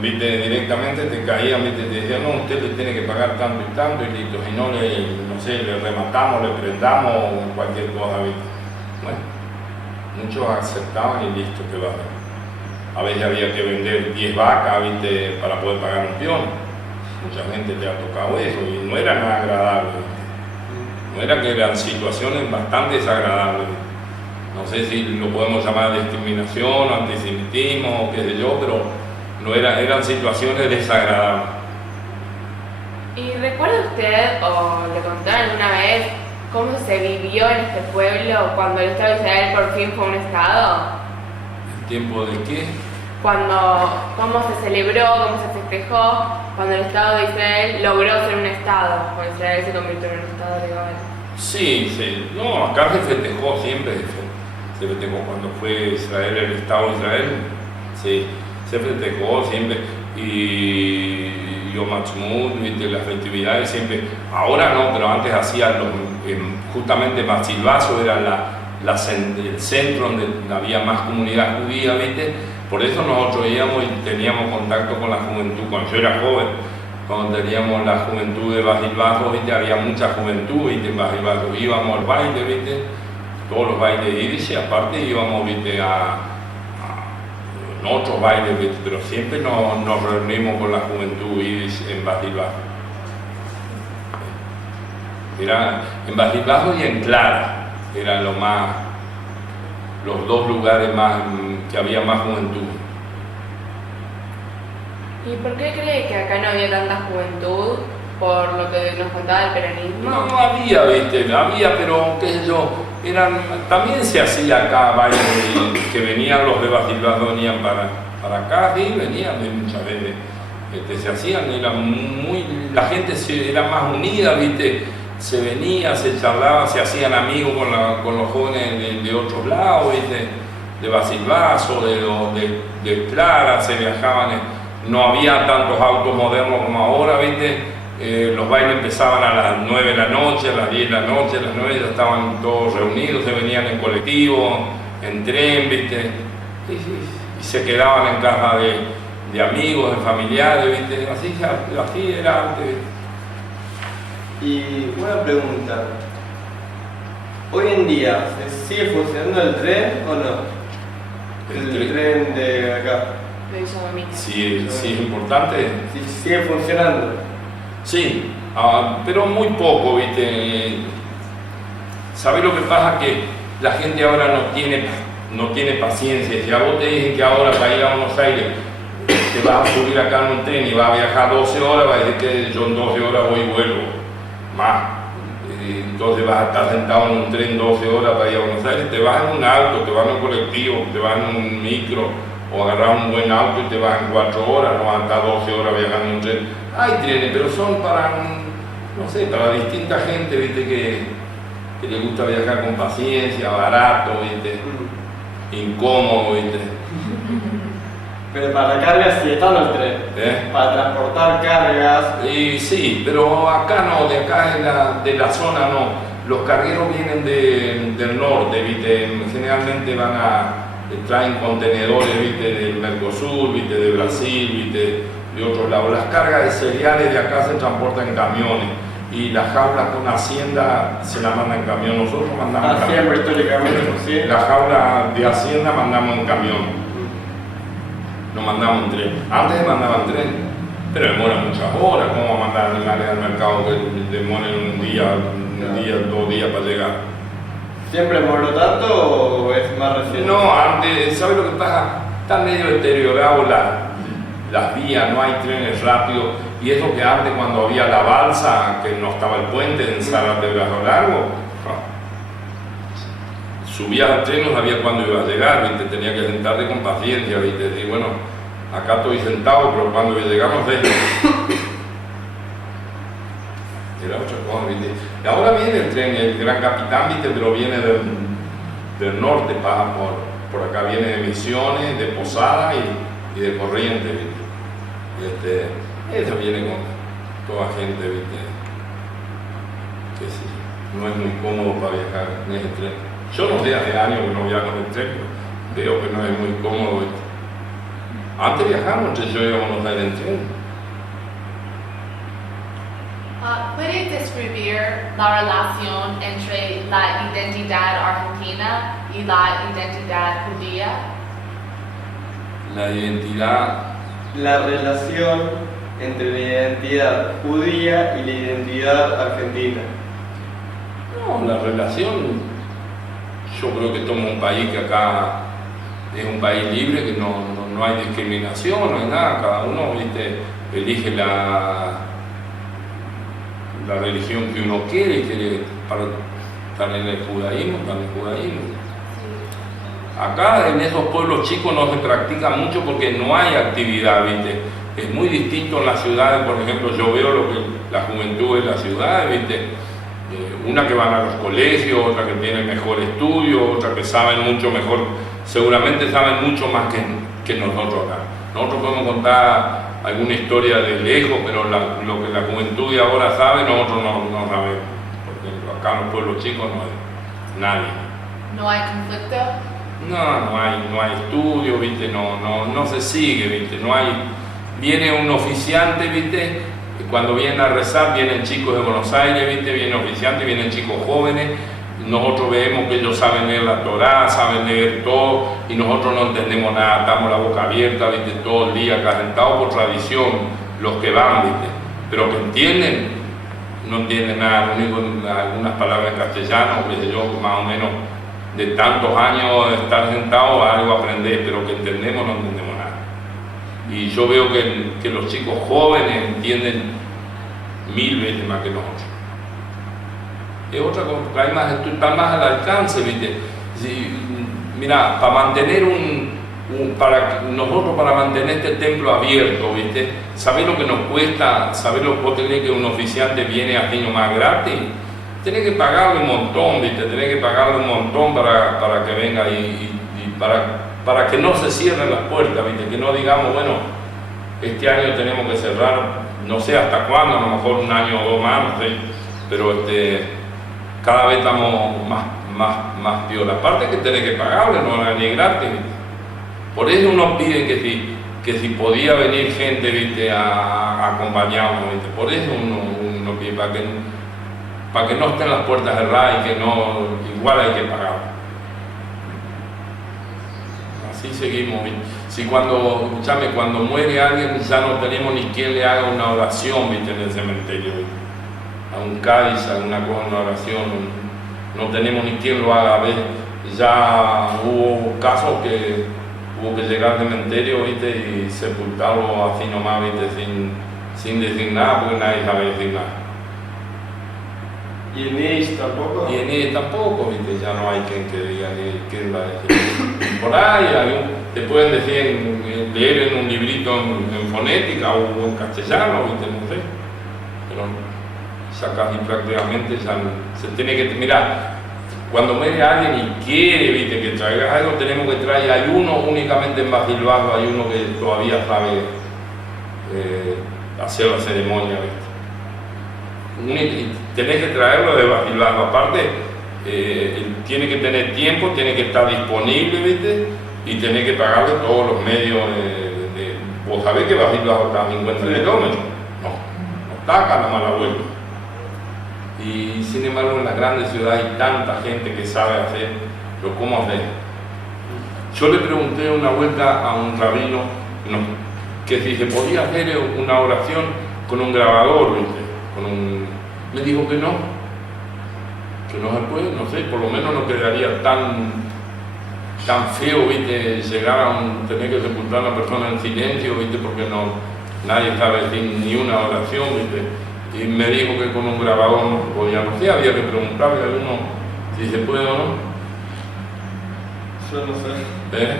¿viste? Directamente, te caían, ¿viste? Te decían, no, usted le tiene que pagar tanto y tanto, y listo, si no le rematamos, le prendamos, cualquier cosa, ¿viste? Bueno, muchos aceptaban y listo, que va. A veces había que vender 10 vacas, ¿viste? Para poder pagar un peón. Mucha gente le ha tocado eso y no era nada agradable, ¿viste? No era que eran situaciones bastante desagradables. No sé si lo podemos llamar discriminación, antisemitismo, qué sé yo, pero eran situaciones desagradables. ¿Y recuerda usted, o le contaron alguna vez, cómo se vivió en este pueblo cuando el Estado de Israel por fin fue un Estado? ¿En tiempo de qué? Cómo se celebró, cómo se festejó cuando el Estado de Israel logró ser un Estado, cuando Israel se convirtió en un Estado legal. Sí, no, acá se festejó siempre, se festejó cuando fue Israel, el Estado de Israel, sí, se festejó siempre, y Yom Ha'atzmaut, ¿viste? Las festividades siempre, ahora no, pero antes hacían justamente Basilbaso era el centro donde había más comunidad judía, ¿viste? Por eso nosotros íbamos y teníamos contacto con la juventud, cuando yo era joven, cuando teníamos la juventud de Basilbaso, ¿viste? Había mucha juventud, ¿viste? En Basilbaso íbamos al baile, ¿viste? Todos los bailes de Yiddish, y aparte íbamos, ¿viste? En otros bailes, ¿viste? Pero siempre nos reunimos con la juventud Yiddish en Basilbaso. Era en Basilbaso y en Clara, eran los dos lugares más que había más juventud. ¿Y por qué cree que acá no había tanta juventud? ¿Por lo que nos contaba el peronismo? No había, ¿viste? Había, pero qué sé yo, también se hacía acá bailes que venían los de Basilbaso, venían para acá, sí, venían muchas veces. Se hacían, la gente era más unida, ¿viste? Se venía, se charlaba, se hacían amigos con los jóvenes de otros lados, ¿viste? De Basilbaso, de Clara, se viajaban, no había tantos autos modernos como ahora, ¿viste? Los bailes empezaban a las 9 de la noche, a las 10 de la noche, a las 9 ya estaban todos reunidos, se venían en colectivo, en tren, ¿viste? Y se quedaban en casa de amigos, de familiares, ¿viste? Así era antes, ¿viste? Y una pregunta, ¿hoy en día se sigue funcionando el tren o no? El tren de acá. De Villa Domínguez. Sí, es importante. ¿Sí sigue funcionando? Sí, pero muy poco, ¿viste? ¿Sabés lo que pasa? Que la gente ahora no tiene paciencia. Si a vos te dicen que ahora para ir a Buenos Aires te vas a subir acá en un tren y vas a viajar 12 horas, vas a decir que yo en 12 horas voy y vuelvo. Más. Entonces vas a estar sentado en un tren 12 horas para ir a Buenos Aires, te vas en un auto, te vas en un colectivo, te vas en un micro, o agarrar un buen auto y te vas en 4 horas, no vas a estar 12 horas viajando en un tren. Hay trenes, pero son para, no sé, para distinta gente, ¿viste? Que le gusta viajar con paciencia, barato, ¿viste? Incómodo, ¿viste? Pero para cargas sí está el tren. Para transportar cargas. Sí, pero acá no, de acá de la zona no. Los cargueros vienen del norte, ¿viste? Generalmente van traen contenedores, ¿viste? Del Mercosur, ¿viste? De Brasil, ¿viste? De otros lados. Las cargas de cereales de acá se transportan en camiones y las jaulas con Hacienda se las mandan en camión. Nosotros mandamos en camión. Siempre históricamente por sí. La jaula de Hacienda mandamos en camión, no mandamos en tren. Antes mandaban en tren, pero demora muchas horas. ¿Cómo va a mandar animales al mercado que demoren un día, 2 días para llegar? ¿Siempre demoró tanto o es más reciente? No, antes, ¿sabes lo que pasa? Están medio deteriorados las vías, no hay trenes rápidos. Y eso que antes, cuando había la balsa, que no estaba el puente en Zárate de Brazo Largo, subía al tren, no sabía cuándo iba a llegar, ¿viste? Tenía que sentarte con paciencia, ¿viste? Decir, bueno, acá estoy sentado, pero cuando voy a llegar no sé. Era otra cosa, ¿viste? Y ahora viene el tren, el Gran Capitán, ¿viste? Pero viene del norte, pasa por acá, viene de Misiones, de Posada y de Corrientes, ¿viste? Eso viene con toda gente, ¿viste? Que sí, no es muy cómodo para viajar en ese tren. Yo no sé, hace años que no viajo en el tren, pero veo que no es muy cómodo, ¿viste? Antes viajamos entre yo y Buenos Aires en tren. ¿Puede describir la relación entre la identidad argentina y la identidad judía? La identidad, La relación entre la identidad judía y la identidad argentina. no, la relación, yo creo que somos un país que acá es un país libre, que no hay discriminación, no hay nada, cada uno, ¿viste? Elige la religión que uno quiere, para estar en el judaísmo, está en el judaísmo. Acá en esos pueblos chicos no se practica mucho porque no hay actividad, ¿viste? Es muy distinto en las ciudades, por ejemplo, yo veo lo que la juventud de las ciudades, ¿viste? Una que van a los colegios, otra que tiene mejor estudio, otra que saben mucho mejor, seguramente saben mucho más que nosotros acá. Nosotros podemos contar alguna historia de lejos, pero lo que la juventud de ahora sabe, nosotros no sabemos. Porque acá en los pueblos chicos no hay nadie. ¿No hay conflicto? No hay estudio, ¿viste? No se sigue, ¿viste? Viene un oficiante, ¿viste? Y cuando vienen a rezar, vienen chicos de Buenos Aires, ¿viste? Vienen oficiantes, vienen chicos jóvenes. Nosotros vemos que ellos saben leer la Torá, saben leer todo, y nosotros no entendemos nada, estamos la boca abierta, ¿viste? Todo el día acá sentados por tradición, los que van, ¿viste? Pero que entienden, no entienden nada, lo único algunas palabras en castellano, ¿viste? Yo más o menos de tantos años de estar sentado, algo aprender, pero que entendemos, no entendemos nada. Y yo veo que los chicos jóvenes entienden 1000 veces más que nosotros. Es otra cosa, porque están más al alcance, ¿viste? Mira, para mantener nosotros para mantener este templo abierto, ¿viste? ¿Sabés lo que nos cuesta? ¿Sabés lo que vos tenés que un oficiante viene así nomás gratis? Tenés que pagarle un montón, ¿viste? Tenés que pagarle un montón para que venga y para que no se cierren las puertas, ¿viste? Que no digamos, bueno, este año tenemos que cerrar, no sé hasta cuándo, a lo mejor un año o 2 más, no sé, pero cada vez estamos más piola. Aparte que tenés que pagarle, no es ni gratis, ¿viste? Por eso nos piden que si podía venir gente, ¿viste? A acompañarnos, ¿viste? Por eso uno pide, para que no estén las puertas cerradas y que no, igual hay que pagar. Así seguimos. Si cuando muere alguien ya no tenemos ni quien le haga una oración, ¿viste? En el cementerio, ¿viste? A un cádiz, a una oración, no tenemos ni quien lo haga. ¿Ves? Ya hubo casos que hubo que llegar al cementerio, ¿viste? Y sepultarlo así nomás, ¿viste? Sin decir nada, porque nadie sabe decir nada. ¿Y en IS tampoco? Y en IS tampoco, ¿viste? Ya no hay quien que diga quién va a decir. Por ahí te pueden decir, leer en un librito en fonética o en castellano, ¿viste? No sé. Pero ya casi prácticamente ya se tiene que... Mira, cuando muere alguien y quiere, ¿viste? Que traiga algo, tenemos que traer. Hay uno únicamente en Basilbajo, hay uno que todavía sabe hacer la ceremonia, ¿viste? Tenés que traerlo de Basilbajo. Aparte, tiene que tener tiempo, tiene que estar disponible, ¿viste? y tenés que pagarle todos los medios vos sabés que vas a ir hasta 50 kilómetros, no taca la mala vuelta. Y sin embargo en las grandes ciudades hay tanta gente que sabe hacerlo, ¿cómo hacer? Yo le pregunté una vuelta a un rabino que si se podía hacer una oración con un grabador, ¿viste? Me dijo que no se puede, no sé, por lo menos no quedaría tan feo, ¿viste? Llegar a tener que sepultar a una persona en silencio, ¿viste? Porque nadie sabe decir ni una oración, ¿viste? Y me dijo que con un grabador no se podía, no sé, había que preguntarle a uno si se puede o no. Yo no sé. ¿Eh?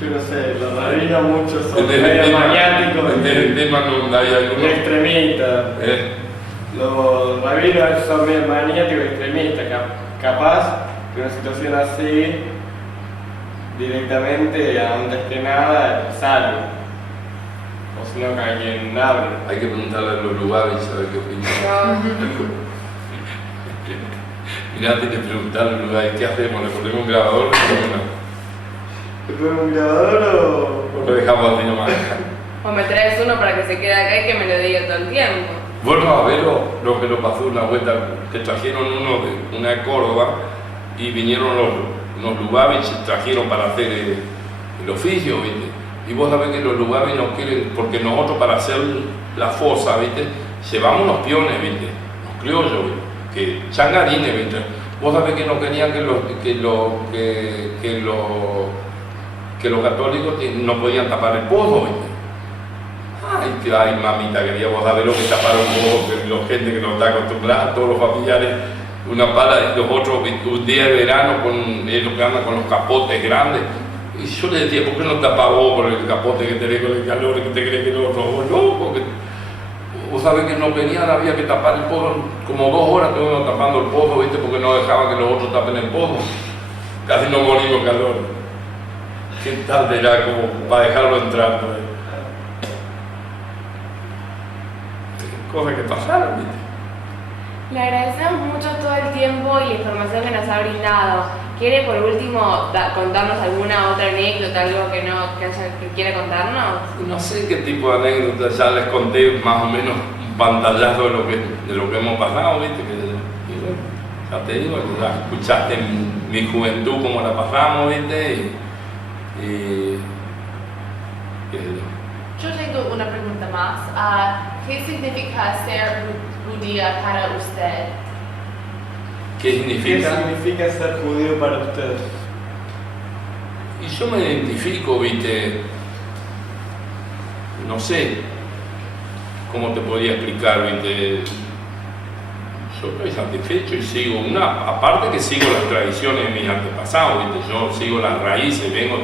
Yo no sé, los rabinos muchos son Este medio maniáticos el tema no hay y algunos. extremistas. Los rabinos son medio maniáticos y extremistas. Capaz que una situación así, directamente, antes que nada, sale. O si no, que alguien hable. Hay que preguntarle a los lugares a ver qué opinan. Mirá, antes de preguntarle a los lugares, ¿qué hacemos? ¿Le ponemos un grabador o ¿Te pones un grabador no? Lo dejamos así nomás. O me traes uno para que se quede acá y que me lo diga todo el tiempo. Bueno, a ver lo que nos pasó una vuelta, que trajeron una de Córdoba y vinieron los Lubavitch, trajeron para hacer el oficio, ¿viste? Y vos sabés que los Lubavitch no quieren, porque nosotros para hacer la fosa, ¿viste? Llevamos los piones, ¿viste? Los criollos, ¿viste? Que changarines, ¿viste? Vos sabés que no querían que los católicos no podían tapar el pozo, ¿viste? Ay, mamita, queríamos saber lo que taparon poco, que la gente que no está acostumbrada, todos los familiares, una pala y los otros, un día de verano, con ellos que andan con los capotes grandes. Y yo les decía, ¿por qué no tapás vos por el capote que tenés con el calor que te crees que no robó? No, porque vos sabés que no venían, había que tapar el pozo, como 2 horas estuvimos tapando el pozo, ¿viste? Porque no dejaban que los otros tapen el pozo. Casi no morimos de calor. ¿Qué tal era como para dejarlo entrar? Pues? Cosas que pasaron, ¿viste? Le agradecemos mucho todo el tiempo y la información que nos ha brindado. ¿Quiere por último contarnos alguna otra anécdota, algo que quiera contarnos? No sé qué tipo de anécdota, ya les conté más o menos un pantallazo de lo que hemos pasado, ¿viste? Y bueno, ya te digo, ya escuchaste en mi juventud cómo la pasamos, ¿viste? Yo tengo una pregunta más. ¿Qué significa ser judía para usted? ¿Qué ¿Qué significa? significa ser judío para usted? Y yo me identifico, ¿viste? No sé cómo te podría explicar, ¿viste? Yo estoy satisfecho y sigo aparte que sigo las tradiciones de mis antepasados, ¿viste? Yo sigo las raíces, vengo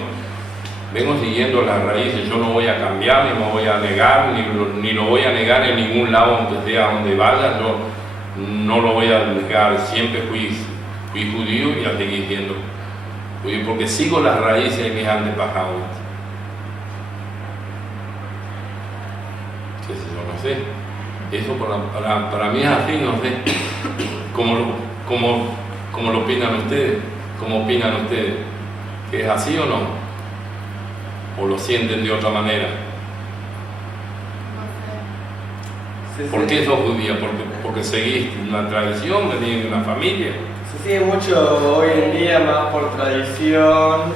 siguiendo las raíces, yo no voy a cambiar, ni me voy a negar, ni lo voy a negar en ningún lado, aunque sea donde vaya, yo no lo voy a negar, siempre fui judío y a seguir siendo judío, porque sigo las raíces de mis antepasados. ¿Qué sé yo? No sé. Eso para mí es así, no sé. ¿Cómo lo opinan ustedes? ¿Cómo opinan ustedes? ¿Que es así o no? ¿O lo sienten de otra manera? ¿Por qué sos judía? ¿Porque seguís una tradición, venís de una familia? Se sigue mucho hoy en día más por tradición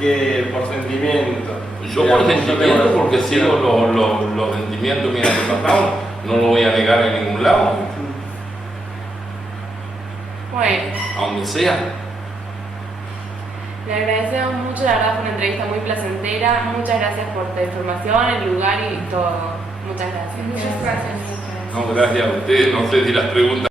que por sentimiento. Yo por sentimiento, porque sigo los sentimientos míos antepasados, no lo voy a negar en ningún lado, Bueno, a donde sea. le agradecemos mucho, la verdad fue una entrevista muy placentera. Muchas gracias por la información, el lugar y todo. Muchas gracias. Muchas gracias. No, gracias a ustedes, no sé si las preguntas